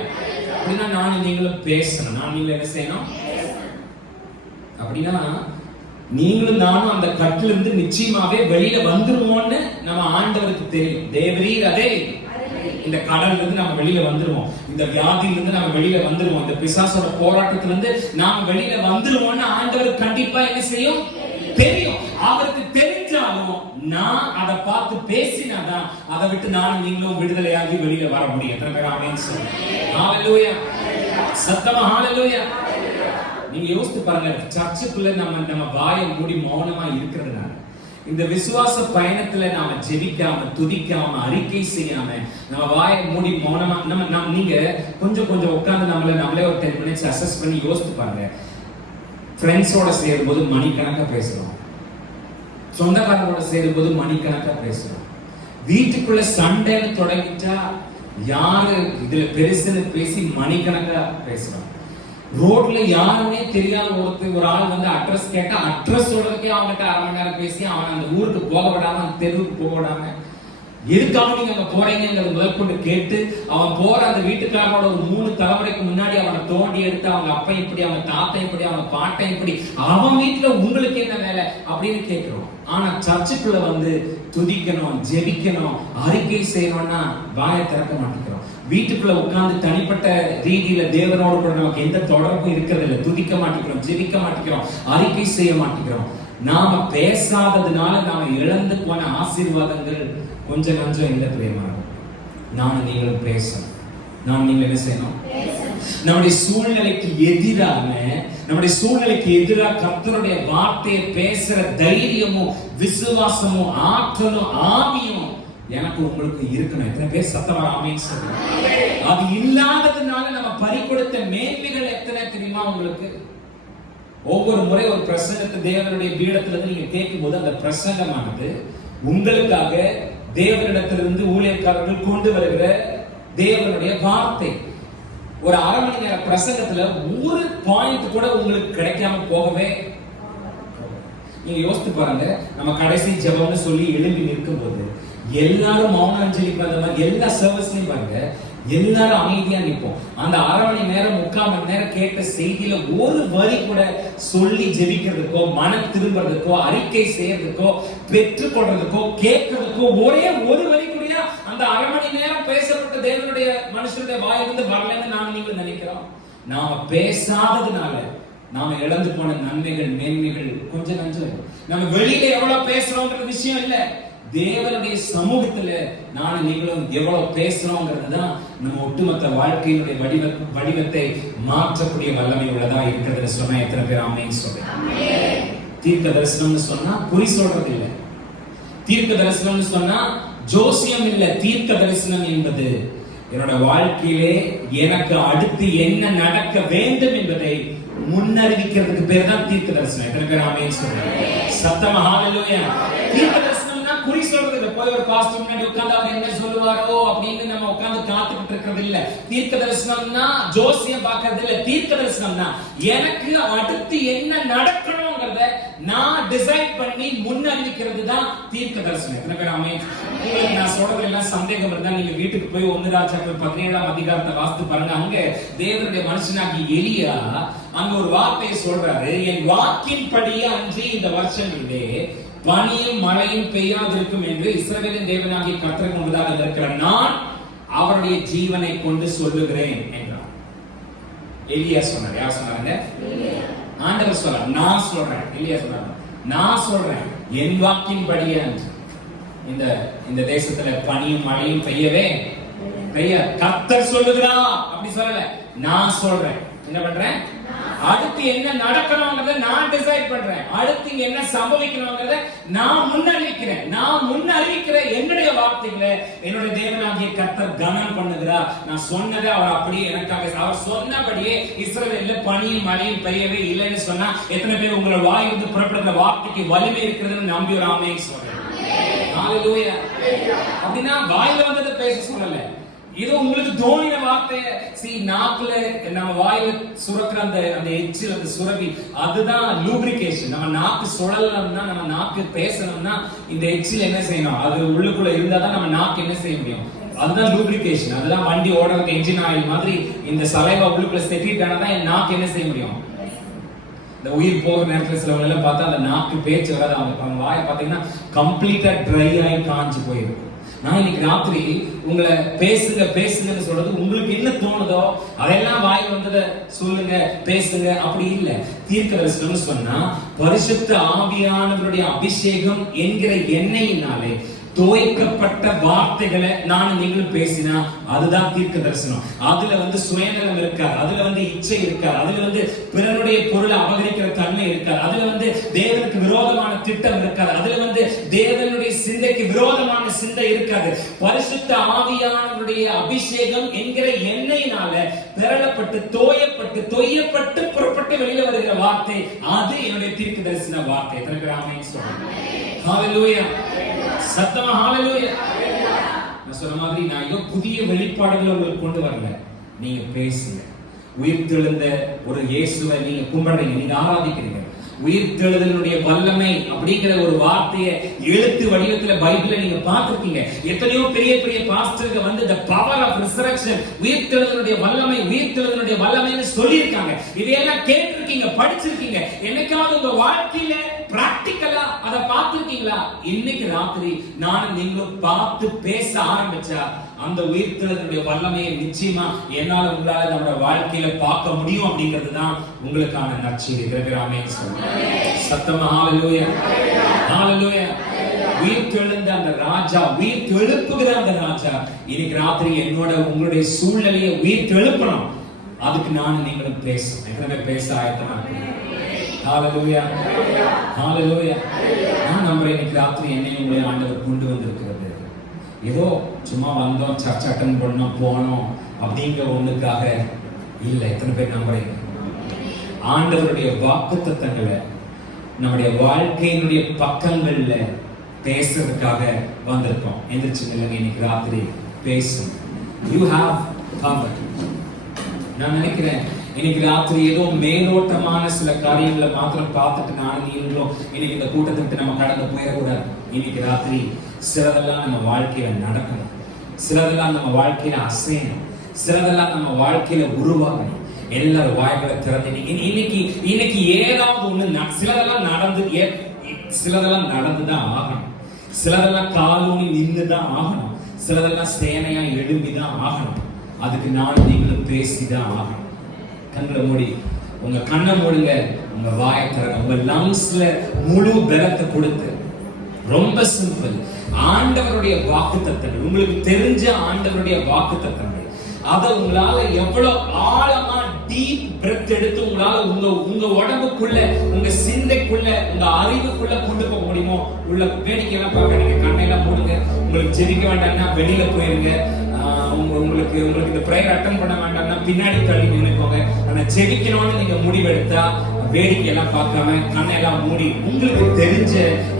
அப்படின்னா நான் நீங்களும் பேசணும். நான் நீங்களும் என்ன செய்யணும் அப்படின்னா, நீங்களும் நானும் அந்த கட்டில இருந்து நிச்சயமாவே வெளியில வந்துருவோம்னு நம்ம ஆண்டவருக்கு தெரியும். தேவரீர் அதே இந்த கடல்ல இருந்து நம்ம வெளியில வந்துருவோம், இந்த வியாதியில இருந்து நம்ம வெளியில வந்துருவோம், இந்த பிசாசோட போராட்டத்துல இருந்து நாம வெளியில வந்துருவோம்னு ஆண்டவருக்கு கண்டிப்பா என்ன செய்யும் தெரியும். அவருக்கு தெரிஞ்சாலும் நான் அதை பார்த்து பேசினாதான் அதை விட்டு நானும் நீங்களும் விடுதலையாகி வெளியில வர முடியும். எத்தனை பேர் ஆமென் சொல்லுங்க? ஹalleluya. சத்தமா ஹalleluya. நீங்க யோசித்து பாருங்க, சர்ச்சுக்குள்ள நம்ம வாயை மூடி மௌனமா இருக்கிறதுனால, இந்த விசுவாச பயணத்துல நாம ஜெபிக்காம துதிக்காம அறிக்கை செய்யாம நம்ம வாயை மூடி மௌனமா நீங்க கொஞ்சம் உட்கார்ந்து நம்மளே ஒரு 10 minutes அசஸ் பண்ணி யோசித்து பாருங்க. ஃப்ரெண்ட்ஸோட சேரும்போது மணிக்கணக்கா பேசுறோம், சொந்தக்காரங்களோட சேரும்போது மணிக்கணக்கா பேசுறோம், வீட்டுக்குள்ள சண்டைன்னு தொடங்கிட்டா யாரு இதுல பெருசுன்னு பேசி மணிக்கணக்கா பேசுறோம், ரோட்ல யாருமே தெரியாத ஒரு ஆள் வந்து அட்ரஸ் கேட்டா அட்ரஸ் சொல்றதுக்கே அவங்ககிட்ட 1/2 மணி நேரம் பேசி அவன் அந்த ஊருக்கு போக விடாம அந்த தெருவுக்கு போக விடாம எதுக்காக நீங்க அங்க போறீங்கிறது முதற்கொண்டு கேட்டு அவன் போற அந்த வீட்டுக்காரனோட ஒரு 3 தலைமுறைக்கு முன்னாடி அவனை தோண்டி எடுத்து அவங்க அப்பா இப்படி அவங்க தாத்தா இப்படி அவங்க பாட்டை இப்படி அவன் வீட்டுல உங்களுக்கு என்ன வேலை அப்படின்னு கேட்கிறோம். ஆனா சர்ச்சுக்குள்ள வந்து துதிக்கணும், ஜெபிக்கணும், அறிக்கை செய்யணும்னா வாயை திறக்க மாட்டேங்கிறோம். வீட்டுக்குள்ள உட்கார்ந்து தனிப்பட்ட ரீதியில தேவனோடு கூட நமக்கு எந்த தொடர்பும் இருக்கிறது இல்லை. துதிக்க மாட்டேங்கிறோம், ஜெபிக்க மாட்டேங்கிறோம், அறிக்கை செய்ய மாட்டேங்கிறோம். நாம பேசாததுனால நாம இழந்து போன ஆசீர்வாதங்கள் கொஞ்சம் இல்லை பிரியமான. நானும் நீங்களும் பேசணும். நாம் நீங்கள் என்ன செய்யணும்? நம்முடைய சூழ்நிலைக்கு எதிராக கர்த்தருடைய வார்த்தையை பேசுற தைரியமும் விசுவாசமும் ஆற்றலும் ஆவியும் எனக்கு உங்களுக்கு இருக்கணும். எத்தனை பேர் சத்தமா ஆமென் சொல்லுங்க? அது இல்லாததுனால நம்ம பறிகொடுத்த மேன்மைகள் எத்தனை தெரியுமா உங்களுக்கு? ஒவ்வொரு முறை ஒரு பிரசங்கத்தை தேவனுடைய பீடத்திலிருந்து நீங்க கேட்கும் போது அந்த பிரசங்கமானது உங்களுக்காக தேவனிடத்திலிருந்து ஊழியக்காரர்கள் கொண்டு வருகிற தேவனுடைய வார்த்தை. ஒரு 1/2 மணி நேர பிரசங்கத்துல ஒரு பாயிண்ட் கூட உங்களுக்கு கிடைக்காம போகவே. நீங்க யோசித்து பாருங்க, நம்ம கடைசி ஜெபம்னு சொல்லி எழும்பி நிற்கும் போது எல்லாரும் மௌன அஞ்சலி பண்ற மாதிரி எல்லா சர்வீஸ்லயும் பாருங்க, எல்லாரும் அமைதியா நிற்போம். அந்த 1/2 மணி நேரம் 3/4 மணி நேரம் கேட்ட செய்தியில ஒரு வரி கூட சொல்லி ஜெபிக்கிறதுக்கோ மன திரும்புறதுக்கோ அறிக்கை செய்யறதுக்கோ பெற்றுக்கொள்றதுக்கோ கேட்கறதுக்கோ ஒரே ஒரு வரி கூட அந்த 1/2 மணி நேரம் பேசப்பட்ட தேவனுடைய மனுஷனுடைய வாயிலிருந்து வரலன்னு நாம நீங்க நினைக்கிறோம். நாம பேசாததுனால நாம இழந்து போன நன்மைகள் மேன்மைகள் கொஞ்சம் நம்ம வெளியில எவ்வளவு பேசுறோம்ன்ற விஷயம் இல்ல, தேவனுடைய சமூகத்துல நானும் நீங்களும் எவ்வளவு பேசுறோங்கிறதுதான் நம்ம ஒட்டுமொத்த வாழ்க்கையினுடைய வடிவத்தை மாற்றக்கூடிய வல்லமை உள்ளதா இருக்கிறது சொன்னா எத்தனை பேர் ஆமென் சொல்றீங்க? தீர்க்க தரிசனம்னு சொன்னா குறி சொல்றது இல்லை. தீர்க்க தரிசனம்னு சொன்னா ஜோசியம் இல்ல. தீர்க்க தரிசனம் என்பது என்னோட வாழ்க்கையிலே எனக்கு அடுத்து என்ன நடக்க வேண்டும் என்பதை முன்னறிவிக்கிறதுக்கு பேர் தான் தீர்க்க தரிசனம். எத்தனை பேர் ஆமென் சொல்றீங்க? சத்தமா ஹalleluya. தீர்க்க தரிசனம்னா குறி சொல்றது இல்ல. போய் ஒரு பாஸ்டர் முன்னாடி உட்கார்ந்து அவர் என்ன சொல்லுவாரோ அப்படின்னு நம்ம உட்கார்ந்து காத்துக்கிட்டு இருக்கிறது இல்ல. தீர்க்க தரிசனம்னா ஜோசியம் பார்க்கிறது இல்ல. தீர்க்க தரிசனம்னா எனக்கு அடுத்து என்ன நடக்கணும்ங்கறத நான் டிசைட் பண்ணி முன்னறிவிக்கிறது தான் தீர்க்க தரிசனம். எத்தனை பேர் ஆமென்? உங்களுக்கு நான் சொல்றது எல்லாம் சந்தேகம் இருந்தா நீங்க வீட்டுக்கு போய் 1 ராஜாக்கள் 17ஆம் அதிகாரத்தை வாசித்து பாருங்க. அங்க தேவனுடைய மனுஷனாகி எலியா அங்க ஒரு வார்த்தையை சொல்றாரு, என் வாக்கின்படியே அன்றி இந்த வருஷங்களிலே பனியும் மழையும் பெய்யாதிருக்கும் என்று இஸ்ரவேலின் தேவனாகிய கர்த்தருக்கு முன்பதாக இருக்கிற நான் அவருடைய ஜீவனை கொண்டு சொல்லுகிறேன் என்றார். எலியா சொன்னார். யார் சொன்னாங்க? ஆண்டவர் சொல்றார், நான் சொல்றேன். எலியா சொன்னார், நான் சொல்றேன் என் வாக்கின்படியே இந்த தேசத்துல பனியும் மழையும் பெய்யவே கர்த்தர் சொல்லுகிறார். அப்படி சொல்லல, நான் சொல்றேன். என்ன பண்றேன்? அடுத்து என்ன நடக்கணும்ங்கறத நான் டிசைட் பண்றேன். அடுத்து என்ன சம்பவிக்கணும்ங்கறத நான் முன்னறிவிக்கிறேன். நான் முன்னறிவிக்கிற என்னுடைய வார்த்தைகளை என்னுடைய தேவனாகிய கர்த்தர் கனம் பண்ணுகிறார். நான் சொன்னதை அவர் அப்படியே எனக்காக அவர் சொன்னபடியே இஸ்ரவேல்ல பனியும் மழையும் பெய்யவே இல்லைன்னு சொன்னா எத்தனை பேர் உங்களோட வாயிலிருந்து புறப்படுற வார்த்தைக்கு வலிமை இருக்கிறதுன்னு நம்பி ஒரு ஆமென் சொல்றேன். ஹalleluya. அப்படினா வாயில வந்ததை பேச சொல்லல, இது உங்களுக்கு தோணின வார்த்தையை நாக்குல நம்ம வாயில சுரக்கிற அந்த எச்சில், அந்த சுரவி, அதுதான் லூப்ரிகேஷன். நம்ம நாக்கு சுழலணும்னா, நம்ம நாக்கு பேசணும்னா இந்த எச்சில் என்ன செய்யணும்? அது உள்ளுக்குள்ள இருந்தாதான் நம்ம நாக்கு என்ன செய்ய முடியும்? அதுதான் லூப்ரிகேஷன். அதுதான் வண்டி ஓடுறதுக்கு என்ஜின் ஆயில் மாதிரி இந்த சலைவா உள்ளுக்குள்ள செட்டிட்டானதான் என் நாக்கு என்ன செய்ய முடியும்? இந்த உயிர் போகிற நேரத்துல சிலவங்க எல்லாம் பார்த்தா அந்த நாக்கு பேச்சு வராது. அவங்க வாயை பார்த்தீங்கன்னா கம்ப்ளீட்டா ட்ரை ஆகி காஞ்சு போயிருக்கும். நான் இன்னைக்கு ராத்திரி உங்களை பேசுங்க பேசுங்கன்னு சொல்றது உங்களுக்கு என்ன தோணுதோ அதெல்லாம் வாய் வந்ததை சொல்லுங்க பேசுங்க, அப்படி இல்ல. தீர்க்க தரிசனம் சொன்னா பரிசுத்த ஆவியானவருடைய அபிஷேகம் என்கிற எண்ணெயினாலே தோய்க்கப்பட்ட வார்த்தைகளை நான் நீங்களும் பேசினா அதுதான் தீர்க்க தரிசனம். அதுல சுயநலம் இருக்காது, அதுல இச்சை இருக்காது, அதுல பிறனுடைய பொருளை அபகரிக்கிற தன்மை இருக்காது, அதுல தேவனுக்கு விரோதமான திட்டம் இருக்காது, அதுல தேவனுடைய சிந்தைக்கு விரோதமான சிந்தை இருக்காது. பரிசுத்த ஆவியானவருடைய அபிஷேகம் என்கிற எண்ணெயினால பெறப்பட்டு தோயப்பட்டு தொய்யப்பட்டு புறப்பட்டு வெளியில வருகிற வார்த்தை, அது என்னுடைய தீர்க்க தரிசன வார்த்தை. எத்தனை பேர் ஆமென் சொல்லுங்க? ஹalleluya. சத்தமா ஹalleluya. நான் சொன்ன மாதிரி நான் ஏதோ புதிய வெளிப்பாடுகளை உங்களுக்கு கொண்டு வரல. நீங்க பேசுங்க. உயிர்த்தெழுந்த ஒரு இயேசுவை நீங்க கும்பிடுறீங்க, நீங்க ஆராதிக்கிறீங்க. உயிர்த்தெழுதலுடைய வல்லமை அப்படிங்கிற ஒரு வார்த்தையை எழுத்து வடிவத்துல பைபிள்ல நீங்க பார்த்திருக்கீங்க. எத்தனையோ பெரிய பெரிய பாஸ்டர்கள் the power of resurrection, உயிர்த்தெழுதலுடைய வல்லமை, உயிர்த்தெழுதலுடைய வல்லமைன்னு சொல்லியிருக்காங்க. இதையெல்லாம் கேட்டிருக்கீங்க, படிச்சிருக்கீங்க. என்னைக்காவது உங்க வாழ்க்கையில பிராக்டிக்கலா அதை பார்த்திருக்கீங்களா? இன்னைக்கு ராத்திரி நானும் நீங்களும் பார்த்து பேச ஆரம்பிச்சா அந்த உயிர்த்தெழுதலுடைய வல்லமையை நிச்சயமா என்னால உங்களால நம்ம வாழ்க்கையில பார்க்க முடியும். அப்படிங்கிறது தான் உங்களுக்கான நற்செய்தி. ஆமென் சொல்லுங்க. சத்தமா ஹalleluya. ஹalleluya. உயிர்த்தெழுந்த அந்த ராஜா, உயிர்த்தெழுப்புகிற அந்த ராஜா இன்னைக்கு ராத்திரி என்னோட உங்களுடைய சூழ்நிலையை உயிர்த்தெழுப்பணும். அதுக்கு நான் நீங்களும் பேசணும். எத்தனை பேச ஆயத்தமா இருக்கீங்க? ஹalleluya. ஹalleluya. நான் நம்புறேன் இன்னைக்கு ராத்திரி என்னை உங்களை ஆண்டவர் கொண்டு வந்திருக்கிறது ஏதோ சும்மா வந்தோம் சர்ச் அட்டன் பண்ணோம் போனோம் அப்படிங்கிற ஒண்ணுக்காக இல்லை. எத்தனை பேர் நம்புறீங்க? ஆண்டவருடைய வாக்குத்தத்தங்களை நம்முடைய வாழ்க்கையினுடைய பக்கங்கள்ல பேசுறதுக்காக வந்திருக்கோம். எந்திரிச்சுங்க, இன்னைக்கு ராத்திரி பேசும். You have power. நான் நினைக்கிறேன் இன்னைக்கு ராத்திரி ஏதோ மேலோட்டமான சில காரியங்களை மாத்திரம் பார்த்துட்டு நானும் நீங்களும் இன்னைக்கு இந்த கூட்டத்தை விட்டு நம்ம கடந்து போயிடக்கூடாது. இன்னைக்கு ராத்திரி சிலதெல்லாம் நம்ம வாழ்க்கையில நடக்கணும், சிலதெல்லாம் நம்ம வாழ்க்கையில அசையணும், சிலதெல்லாம் நம்ம வாழ்க்கையில உருவாகணும். எல்லாரும் வாய்களை திறந்து இன்னைக்கு ஏதாவது ஒண்ணு சிலதெல்லாம் நடந்துதான் ஆகணும், சிலதெல்லாம் காலூனி நின்றுதான் ஆகணும், சிலதெல்லாம் சேனையா எழும்பிதான் ஆகணும். அதுக்கு நானும் நீங்களும் பேசிதான் ஆகணும். கண்ணை மூடி, உங்க கண்ணை மூடுங்க, உங்க வாயை திறங்க, உங்க லங்ஸ்ல முழு பலத்தை கொடுத்து. ரொம்ப சிம்பிள். ஆண்டவருடைய வாக்குத்தத்தங்கள், உங்களுக்கு தெரிஞ்ச ஆண்டவருடைய வாக்குத்தத்தங்கள், அதை உங்களால எவ்வளவு ஆழமா டீப் பிரெத் எடுத்து உங்களால உங்க உடம்புக்குள்ள, உங்க சிந்தைக்குள்ள, உங்க அறிவுக்குள்ள கொண்டு போக முடியுமோ உள்ள வேடிக்கை எல்லாம் பார்க்க. நீங்க கண்ணையெல்லாம் மூடுங்க. உங்களுக்கு ஜெபிக்க வேண்டாம்னா வெளியில போயிருங்க. உங்களுக்கு இந்த பிரேயர் அட்டன் பண்ண வேண்டாம்னா பின்னாடி தள்ளி நினைப்போங்க. ஆனா ஜெபிக்கணும்னு நீங்க முடிவெடுத்தா வேடிக்கை எல்லாம் பார்க்காம கண்ணெல்லாம் மூடி உங்களுக்கு தெரிஞ்ச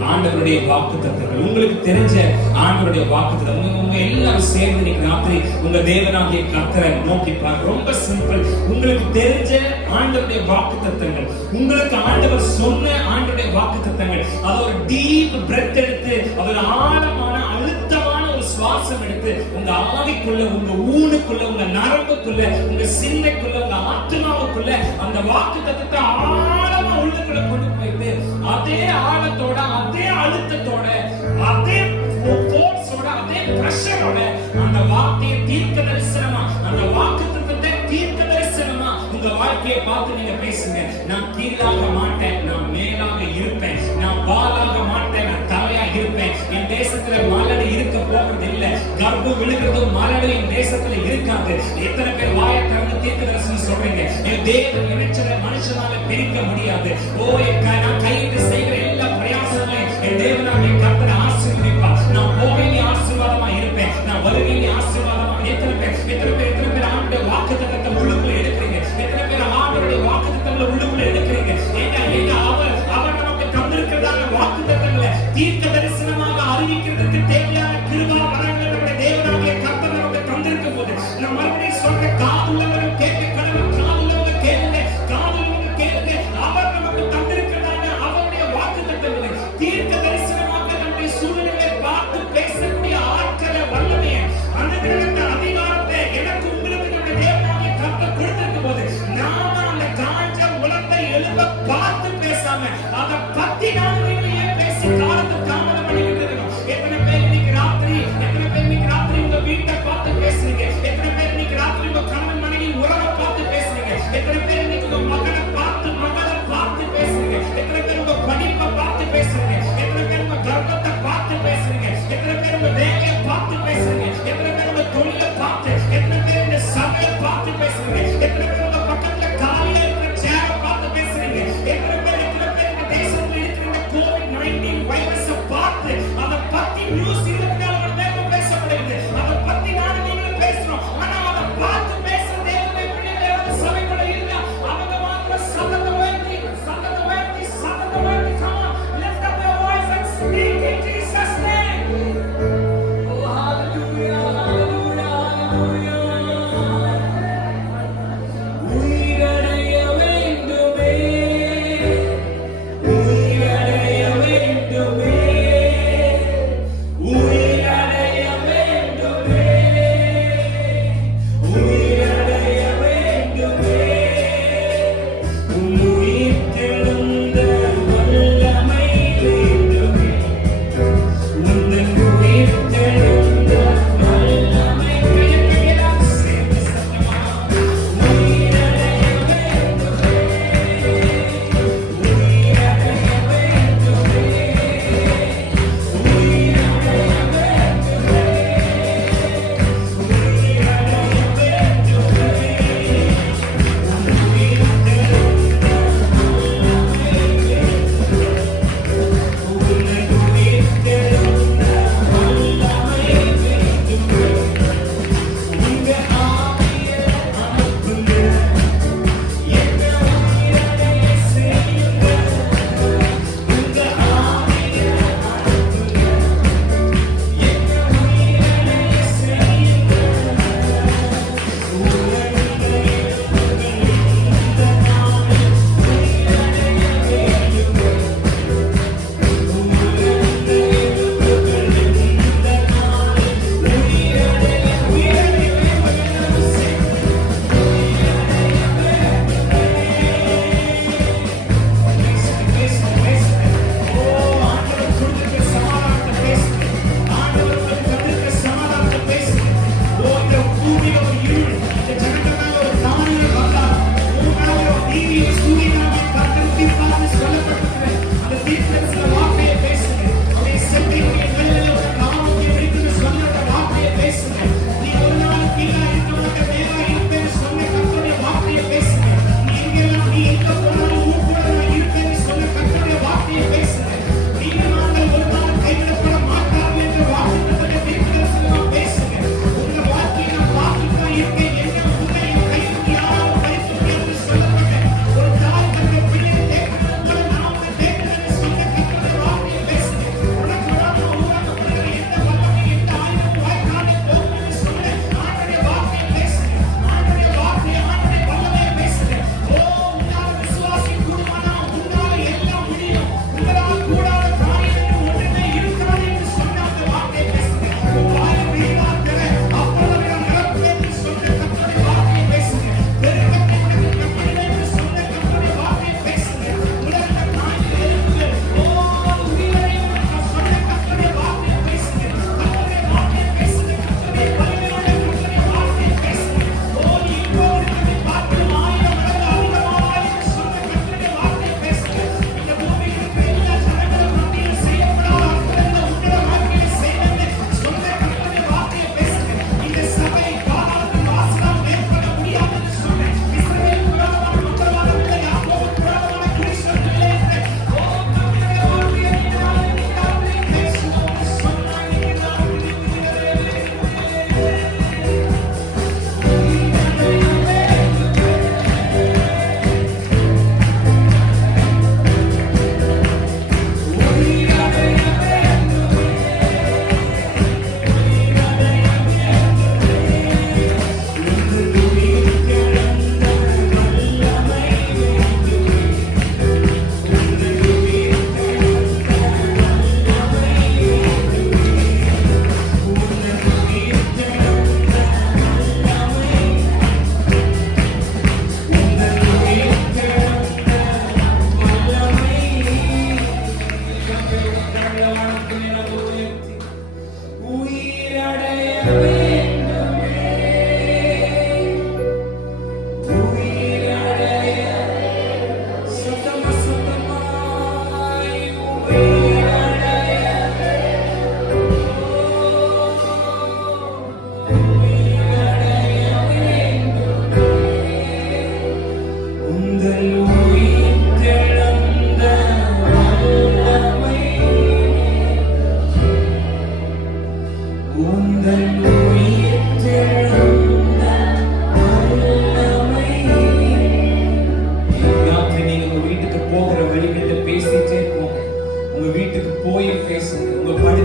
ஆண்டவருடைய வாக்குத்தத்தங்கள், உங்களுக்கு தெரிஞ்ச ஆண்டவருடைய வாக்குத்தத்தங்கள் உங்க எல்லாரும் சேர்ந்து நீங்க ராத்திரி உங்க தேவனாகிய கர்த்தரை நோக்கி பாருங்க. ரொம்ப சிம்பிள். உங்களுக்கு தெரிஞ்ச ஆண்டவருடைய வாக்குத்தத்தங்கள், உங்களுக்கு ஆண்டவர் சொன்ன ஆண்டவருடைய வாக்குத்தத்தங்கள். அது ஒரு டீப் பிரெத் எடுத்து, அது ஒரு ஆழமான அழுத்தமான ஒரு சுவாசம் எடுத்து உங்க ஆவிக்குள்ள, உங்க ஊனுக்குள்ள, உங்க நரம்புக்குள்ள, உங்க சிந்தைக்குள்ள, உங்க ஆத்மாவுக்குள்ள அந்த வாக்குத்தத்தத்தை ஆழமா உள்ளுக்குள்ள கொண்டு போயிட்டு அதே ஆழத்தோட, அதே அழுத்தத்தோட, அதே ஃபோர்ஸோட, அதே பிரஷரோட அந்த வார்த்தையை தீர்க்க தரிசனமா, அந்த வாக்குத்தத்தத்தை தீர்க்க தரிசனமா உங்க வாழ்க்கையை பார்த்து நீங்க பேசுங்க. நான் கீழாக மாட்டேன், நான் மேலாக இருப்பேன். நான் வாலாக மாட்டேன், நான் தலையா இருப்பேன். என் தேசத்துல மலடு இருக்க போகிறது இல்ல. கர்ப்பம் விழுகிறதும் மலடு என் தேசத்துல இருக்காது. எத்தனை பேர் வாயை திறந்து தீர்க்க தரிசனம் சொல்றீங்க? என் தேவன் இணைச்சதை மனுஷனால பிரிக்க முடியாது. நான் கையிட்டு செய்கிற எல்லா பிரயாசங்களையும் என் தேவனாகிய கர்த்தர் ஆசீர்வதிப்பார். நான் போகையிலே ஆசீர்வாதமா இருப்பேன், நான் வருகையிலே ஆசீர்வாதமா. எத்தனை பேர் ஆண்டுடைய வாக்குத்தத்தத்தை உள்ளுக்குள்ள எடுக்கிறீங்க? எத்தனை பேர் ஆண்டவருடைய வாக்குத்தத்தங்களை உள்ளுக்குள்ள எடுக்கிறீங்க? ஏங்க அவர் நமக்கு தந்திருக்கிறதான வாக்குத்தத்தங்களை தீர்க்க தரிசனமாக அறிவிக்கிறதுக்கு தேவையான கிருபா வரங்கள் நம்முடைய தேவனாகிய கர்த்தர் நமக்கு தந்திருக்கும் போது, நான் மறுபடியும் சொல்ற, காதுள்ளவர்கள் கேட்க கடவுள், காதுள்ளவங்க கேளுங்க, காதுள்ளவங்க கேளுங்க. அவர் நமக்கு தந்திருக்கிறதான அவருடைய வாக்குத்தத்தங்களை தீர்க்க தரிசனமாக நம்முடைய சூழ்நிலைகளை பார்த்து பேசக்கூடிய ஆட்களை, வல்லமையை, அனுகிரகத்தை, அதிகாரத்தை எனக்கு உங்களுக்கு நம்முடைய தேவனாகிய கர்த்தர் கொடுத்திருக்கும் போது, நாம அந்த காஞ்ச உலகத்தை எழுப்ப பார்த்து பேசாம அதை பத்தி நாம பேசி காலத்தை தாமதம் பண்ணிக்கிட்டு இருக்கோம். எத்தனை பேர் இன்னைக்கு ராத்திரி உங்க வீட்டை பார்த்து பேசுறீங்க? எத்தனை பேர் இன்னைக்கு ராத்திரி உங்க கணவன் மனைவி உறவை பார்த்து பேசுறீங்க? எத்தனை பேர் இன்னைக்கு உங்க மகளை பார்த்து பேசுறீங்க? எத்தனை பேர் உங்க படிப்பை பார்த்து பேசுறீங்க? எத்தனை பேர் உங்க கர்ப்பத்தை பார்த்து பேசுறீங்க? எத்தனை பேர் உங்க வேலையை பார்த்து பேசுறீங்க? எத்தனை பேர் உங்க தொழிலை பார்த்து, எத்தனை பேர் இந்த சபையை பார்த்து பேசுறீங்க? எத்தனை பேர் உங்க பக்கத்துல காலியா இருக்கிற சேரை பார்த்து பேசுறீங்க? எத்தனை பேர் இந்த தேசத்துல இருக்கிற COVID-19 வைரஸை பார்த்து அதை பத்தி நியூஸ் 24 மணி நேரம் பேசப்படுகிறது. அதை பத்தி நானும் நீங்களும் பேசுறோம். ஆனா அதை பார்த்து பேசுற தேவனுடைய பிள்ளைகள் சபைக்குள்ள இருந்தா அவங்க மாத்திர சத்தத்தை உயர்த்தி come on, lift up your voice and speak in Jesus' name. Oh, hallelujah, hallelujah, hallelujah. உயிரடைய வேண்டுமே, உயிரடைய வேண்டுமே, உயிரடைய வேண்டுமே, உயிரடைய வேண்டுமே. உயிர் தெழுந்த வல்லமை வேண்டுமே, உந்தன் உயிர் தெழுந்த வல்லமை. கையெல்லாம் சேர்ந்து சத்தமா உயிரடைய வேண்டுமே, உயிரடைய வேண்டுமே, உயிரடைய வேண்டுமே, உயிரடைய வேண்டுமே.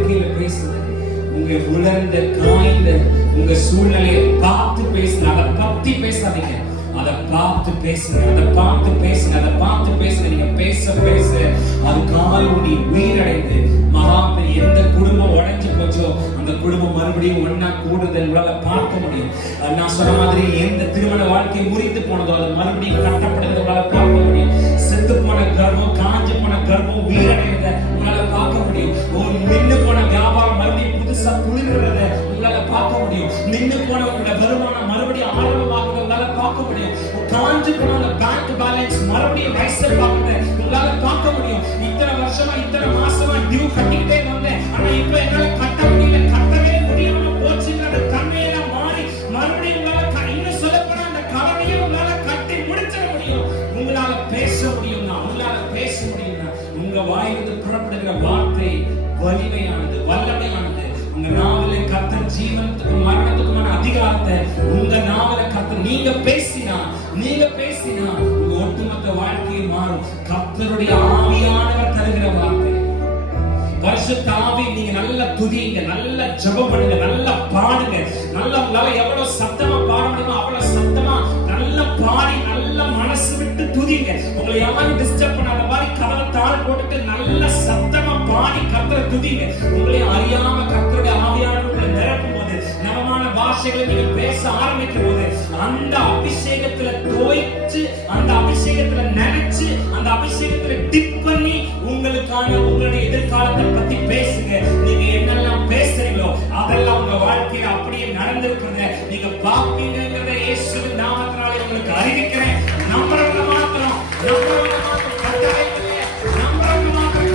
வாழ்க்கையில பேசுது. உங்க உலர்ந்த காய்ந்த உங்க சூழ்நிலையை பார்த்து பேசுங்க, அதை பத்தி பேசாதீங்க. அதை பார்த்து பேசுங்க, அதை பார்த்து பேசுங்க, அதை பார்த்து பேசுங்க. நீங்க பேச பேச அது காலூடி உயிரடைந்து மகாபெரிய எந்த குடும்பம் உடைஞ்சு போச்சோ அந்த குடும்பம் மறுபடியும் ஒன்னா கூடுறதை உங்களால பார்க்க முடியும். நான் சொன்ன மாதிரி எந்த திருமண வாழ்க்கை முறிந்து போனதோ அது மறுபடியும் கட்டப்படுறதை உங்களால பார்க்க முடியும். செத்து போன கர்ப்பம், காஞ்சு போன கர்ப்பம் உயிரடைகிறத உங்களால பார்க்க முடியும். ஒரு நின்று போன வியாபாரம் மறுபடியும் புதுசா துளிர்கிறத உங்களால பார்க்க முடியும். நின்று போன உங்களோட வருமானம் மறுபடியும் ஆரம்பமாகிறத உங்களால பார்க்க முடியும். காஞ்சு போன பேங்க் பேலன்ஸ் மறுபடியும் ரைசர் பார்க்கறத உங்களால பார்க்க முடியும். இத்தனை வருஷமா இத்தனை மாசமா டியூ கட்டிக்கிட்டே வந்தேன், ஆனா இப்ப என்னால கட்ட முடியல, கட்டவே முடியாம போச்சுங்கிற தன்மையில மாறி மறுபடியும் உங்களால இன்னும் சொல்லப்போனா அந்த கவலையை உங்களால கட்டி முடிச்சிட முடியும். உங்களால பேச முடியும்னா, உங்களால பேச முடியும்னா உங்க வாயிலிருந்து புறப்படுகிற வார்த்தை வலிமையானது, வல்லமையானது. உங்க நாவலை கர்த்தர் ஜீவனுக்கும் மரணத்துக்குமான அதிகாரத்தை உங்க நாவலை கர்த்தர் நீங்க பேசினா உங்க ஒட்டுமொத்த வாழ்க்கையை மாறும். கர்த்தருடைய ஆவியானவர் தருகிற வார்த்தை. பரிசுத்த ஆவி, நீங்க நல்லா துதிங்க, நல்லா ஜெபம் பண்ணுங்க, நல்லா பாடுங்க. நல்லா உங்களால எவ்வளவு சத்தமா பாட முடியுமோ அவ்வளவு சத்தமா நல்லா பாடி நல்லா மனசு விட்டு துதிங்க. உங்களை யாரும் டிஸ்டர்ப் பண்ணாத மாதிரி கதவை தாழ் போட்டுட்டு நல்ல சத்தமா பாடி கர்த்தரை துதிங்க. உங்களை அறியாம கர்த்தருடைய ஆவியானவர் உங்களை நிரப்பும் போது, நவமான பாஷைகளை நீங்க பேச ஆரம்பிக்கும் போது அந்த அபிஷேகத்துல தோய்ச்சு, அந்த அபிஷேகத்துல நினைச்சு, அந்த அபிஷேகத்துல டிப் பண்ணி உங்களுக்கான உங்களுடைய எதிர்காலத்தை பத்தி பேசுங்க. நீங்க என்னெல்லாம் பேசுறீங்களோ அதெல்லாம் உங்க வாழ்க்கையில அப்படியே நடந்திருக்கிறத நீங்க பாப்பீங்கிறத இயேசுவின் நாமத்தினாலே உங்களுக்கு அறிவிக்கிறேன். நம்புறவங்க மாத்திரம் கட்டளை இல்லை, நம்புறவங்க மாத்திரம்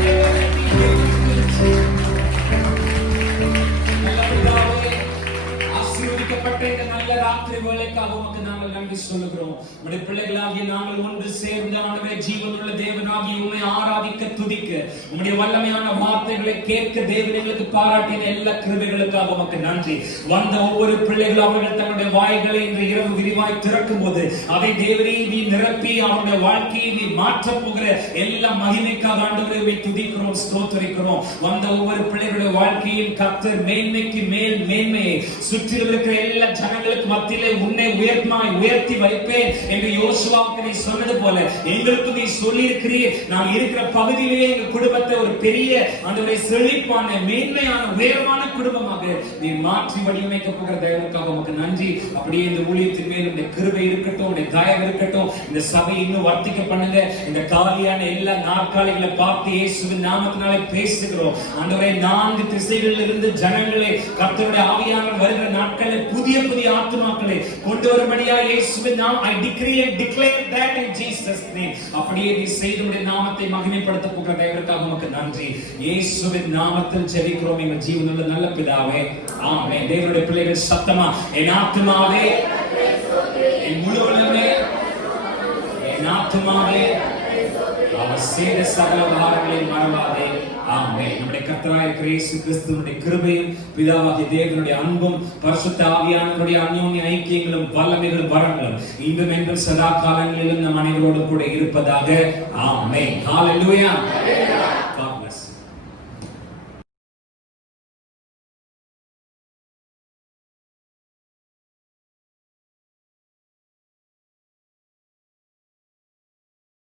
ஆசீர்வதிக்கப்பட்ட இந்த நல்ல ராத்திரி வேளைக்காக உமக்கு நாங்கள் நன்றி சொல்லுகிறோம். உம்முடைய பிள்ளைகளாகிய நாங்கள் ஒன்று சேர்ந்து ஆண்டவரே ஜீவனுள்ள தேவனாகிய உம்மை ஆராதிக்க துதிக்க, உம்முடைய வல்லமையான வார்த்தைகளை கேட்க தேவன் எங்களுக்கு பாராட்டின எல்லா கிருபைகளுக்காக உமக்கு நன்றி. வந்த ஒவ்வொரு பிள்ளைகளும் அவர்கள் தங்களுடைய வாய்களை இன்று இரவு விரிவாய் திறக்கும் போது அதை தேவரே நீ நிரப்பி அவருடைய வாழ்க்கையை நீ மாற்றப் போகிற எல்லா மகிமைக்காக ஆண்டவரை துதிக்கிறோம், ஸ்தோத்திரிக்கிறோம். வந்த ஒவ்வொரு பிள்ளைகளுடைய வாழ்க்கையின் கர்த்தர் மேன்மைக்கு மேல் மேன்மையை சுற்றிலும் இருக்கிற எல்லா ஜனங்களுக்கு மத்தியிலே உன்னை உயர்த்தி வைப்பேன் என்று யோசுவாவுக்கு நீ சொன்னது போல எங்களுக்கு நீ சொல்லி இருக்கிறீர். நான் இருக்கிற பகுதியிலேயே எங்க குடும்பத்தை ஒரு பெரிய அந்த செழிப்பான மேன்மையான உயர்வான குடும்பமாக நீ மாற்றி வடிவமைக்க போகிற தயவுக்காக உமக்கு நன்றி. அப்படியே இந்த ஊழியத்தின் மேல் இந்த கிருபை இருக்கட்டும், இந்த தயவு இருக்கட்டும். இந்த சபை இன்னும் வர்த்திக்க பண்ணுங்க. இந்த காலியான எல்லா நாற்காலிகளை பார்த்து இயேசுவின் நாமத்தினாலே பேசுகிறோம். ஆண்டவரே, 4 திசைகளில் இருந்து ஜனங்களை கர்த்தருடைய ஆவியானவர் வருகிற நாட்களில் புதிய புதிய ஆத்துமாக்களை கொண்டு வரும்படியா இயேசுவின் நாமம் I decree and declare that in Jesus name. அப்படியே நீ செய்தவுடைய நாமத்தை மகிமைப்படுத்த போகிற தேவனுக்காக உமக்கு நன்றி. இயேசுவின் நாமத்தில் ஜெபிக்கிறோம் எங்கள் ஜீவனுள்ள நல்ல பிதாவே, ஆமென். தேவனுடைய பிள்ளைகள் சத்தமா என் ஆத்துமாவே, என் முழு உள்ளமே, என் ஆத்துமாவே அவர் செய்த சகல உபகாரங்களை மறவாதே, ஆமென். நம்முடைய கர்த்தராகிய இயேசு கிறிஸ்துவினுடைய கிருபையும் பிதாவாகிய தேவனுடைய அன்பும் பரிசுத்த ஆவியானவருடைய அந்யோன்ய ஐக்கியங்களும் வல்லமைகளும் வரங்களும் இன்றும் என்றும் சதா காலங்களிலும் நம் அனைவரோடு கூட இருப்பதாக, ஆமென். ஹalleluya.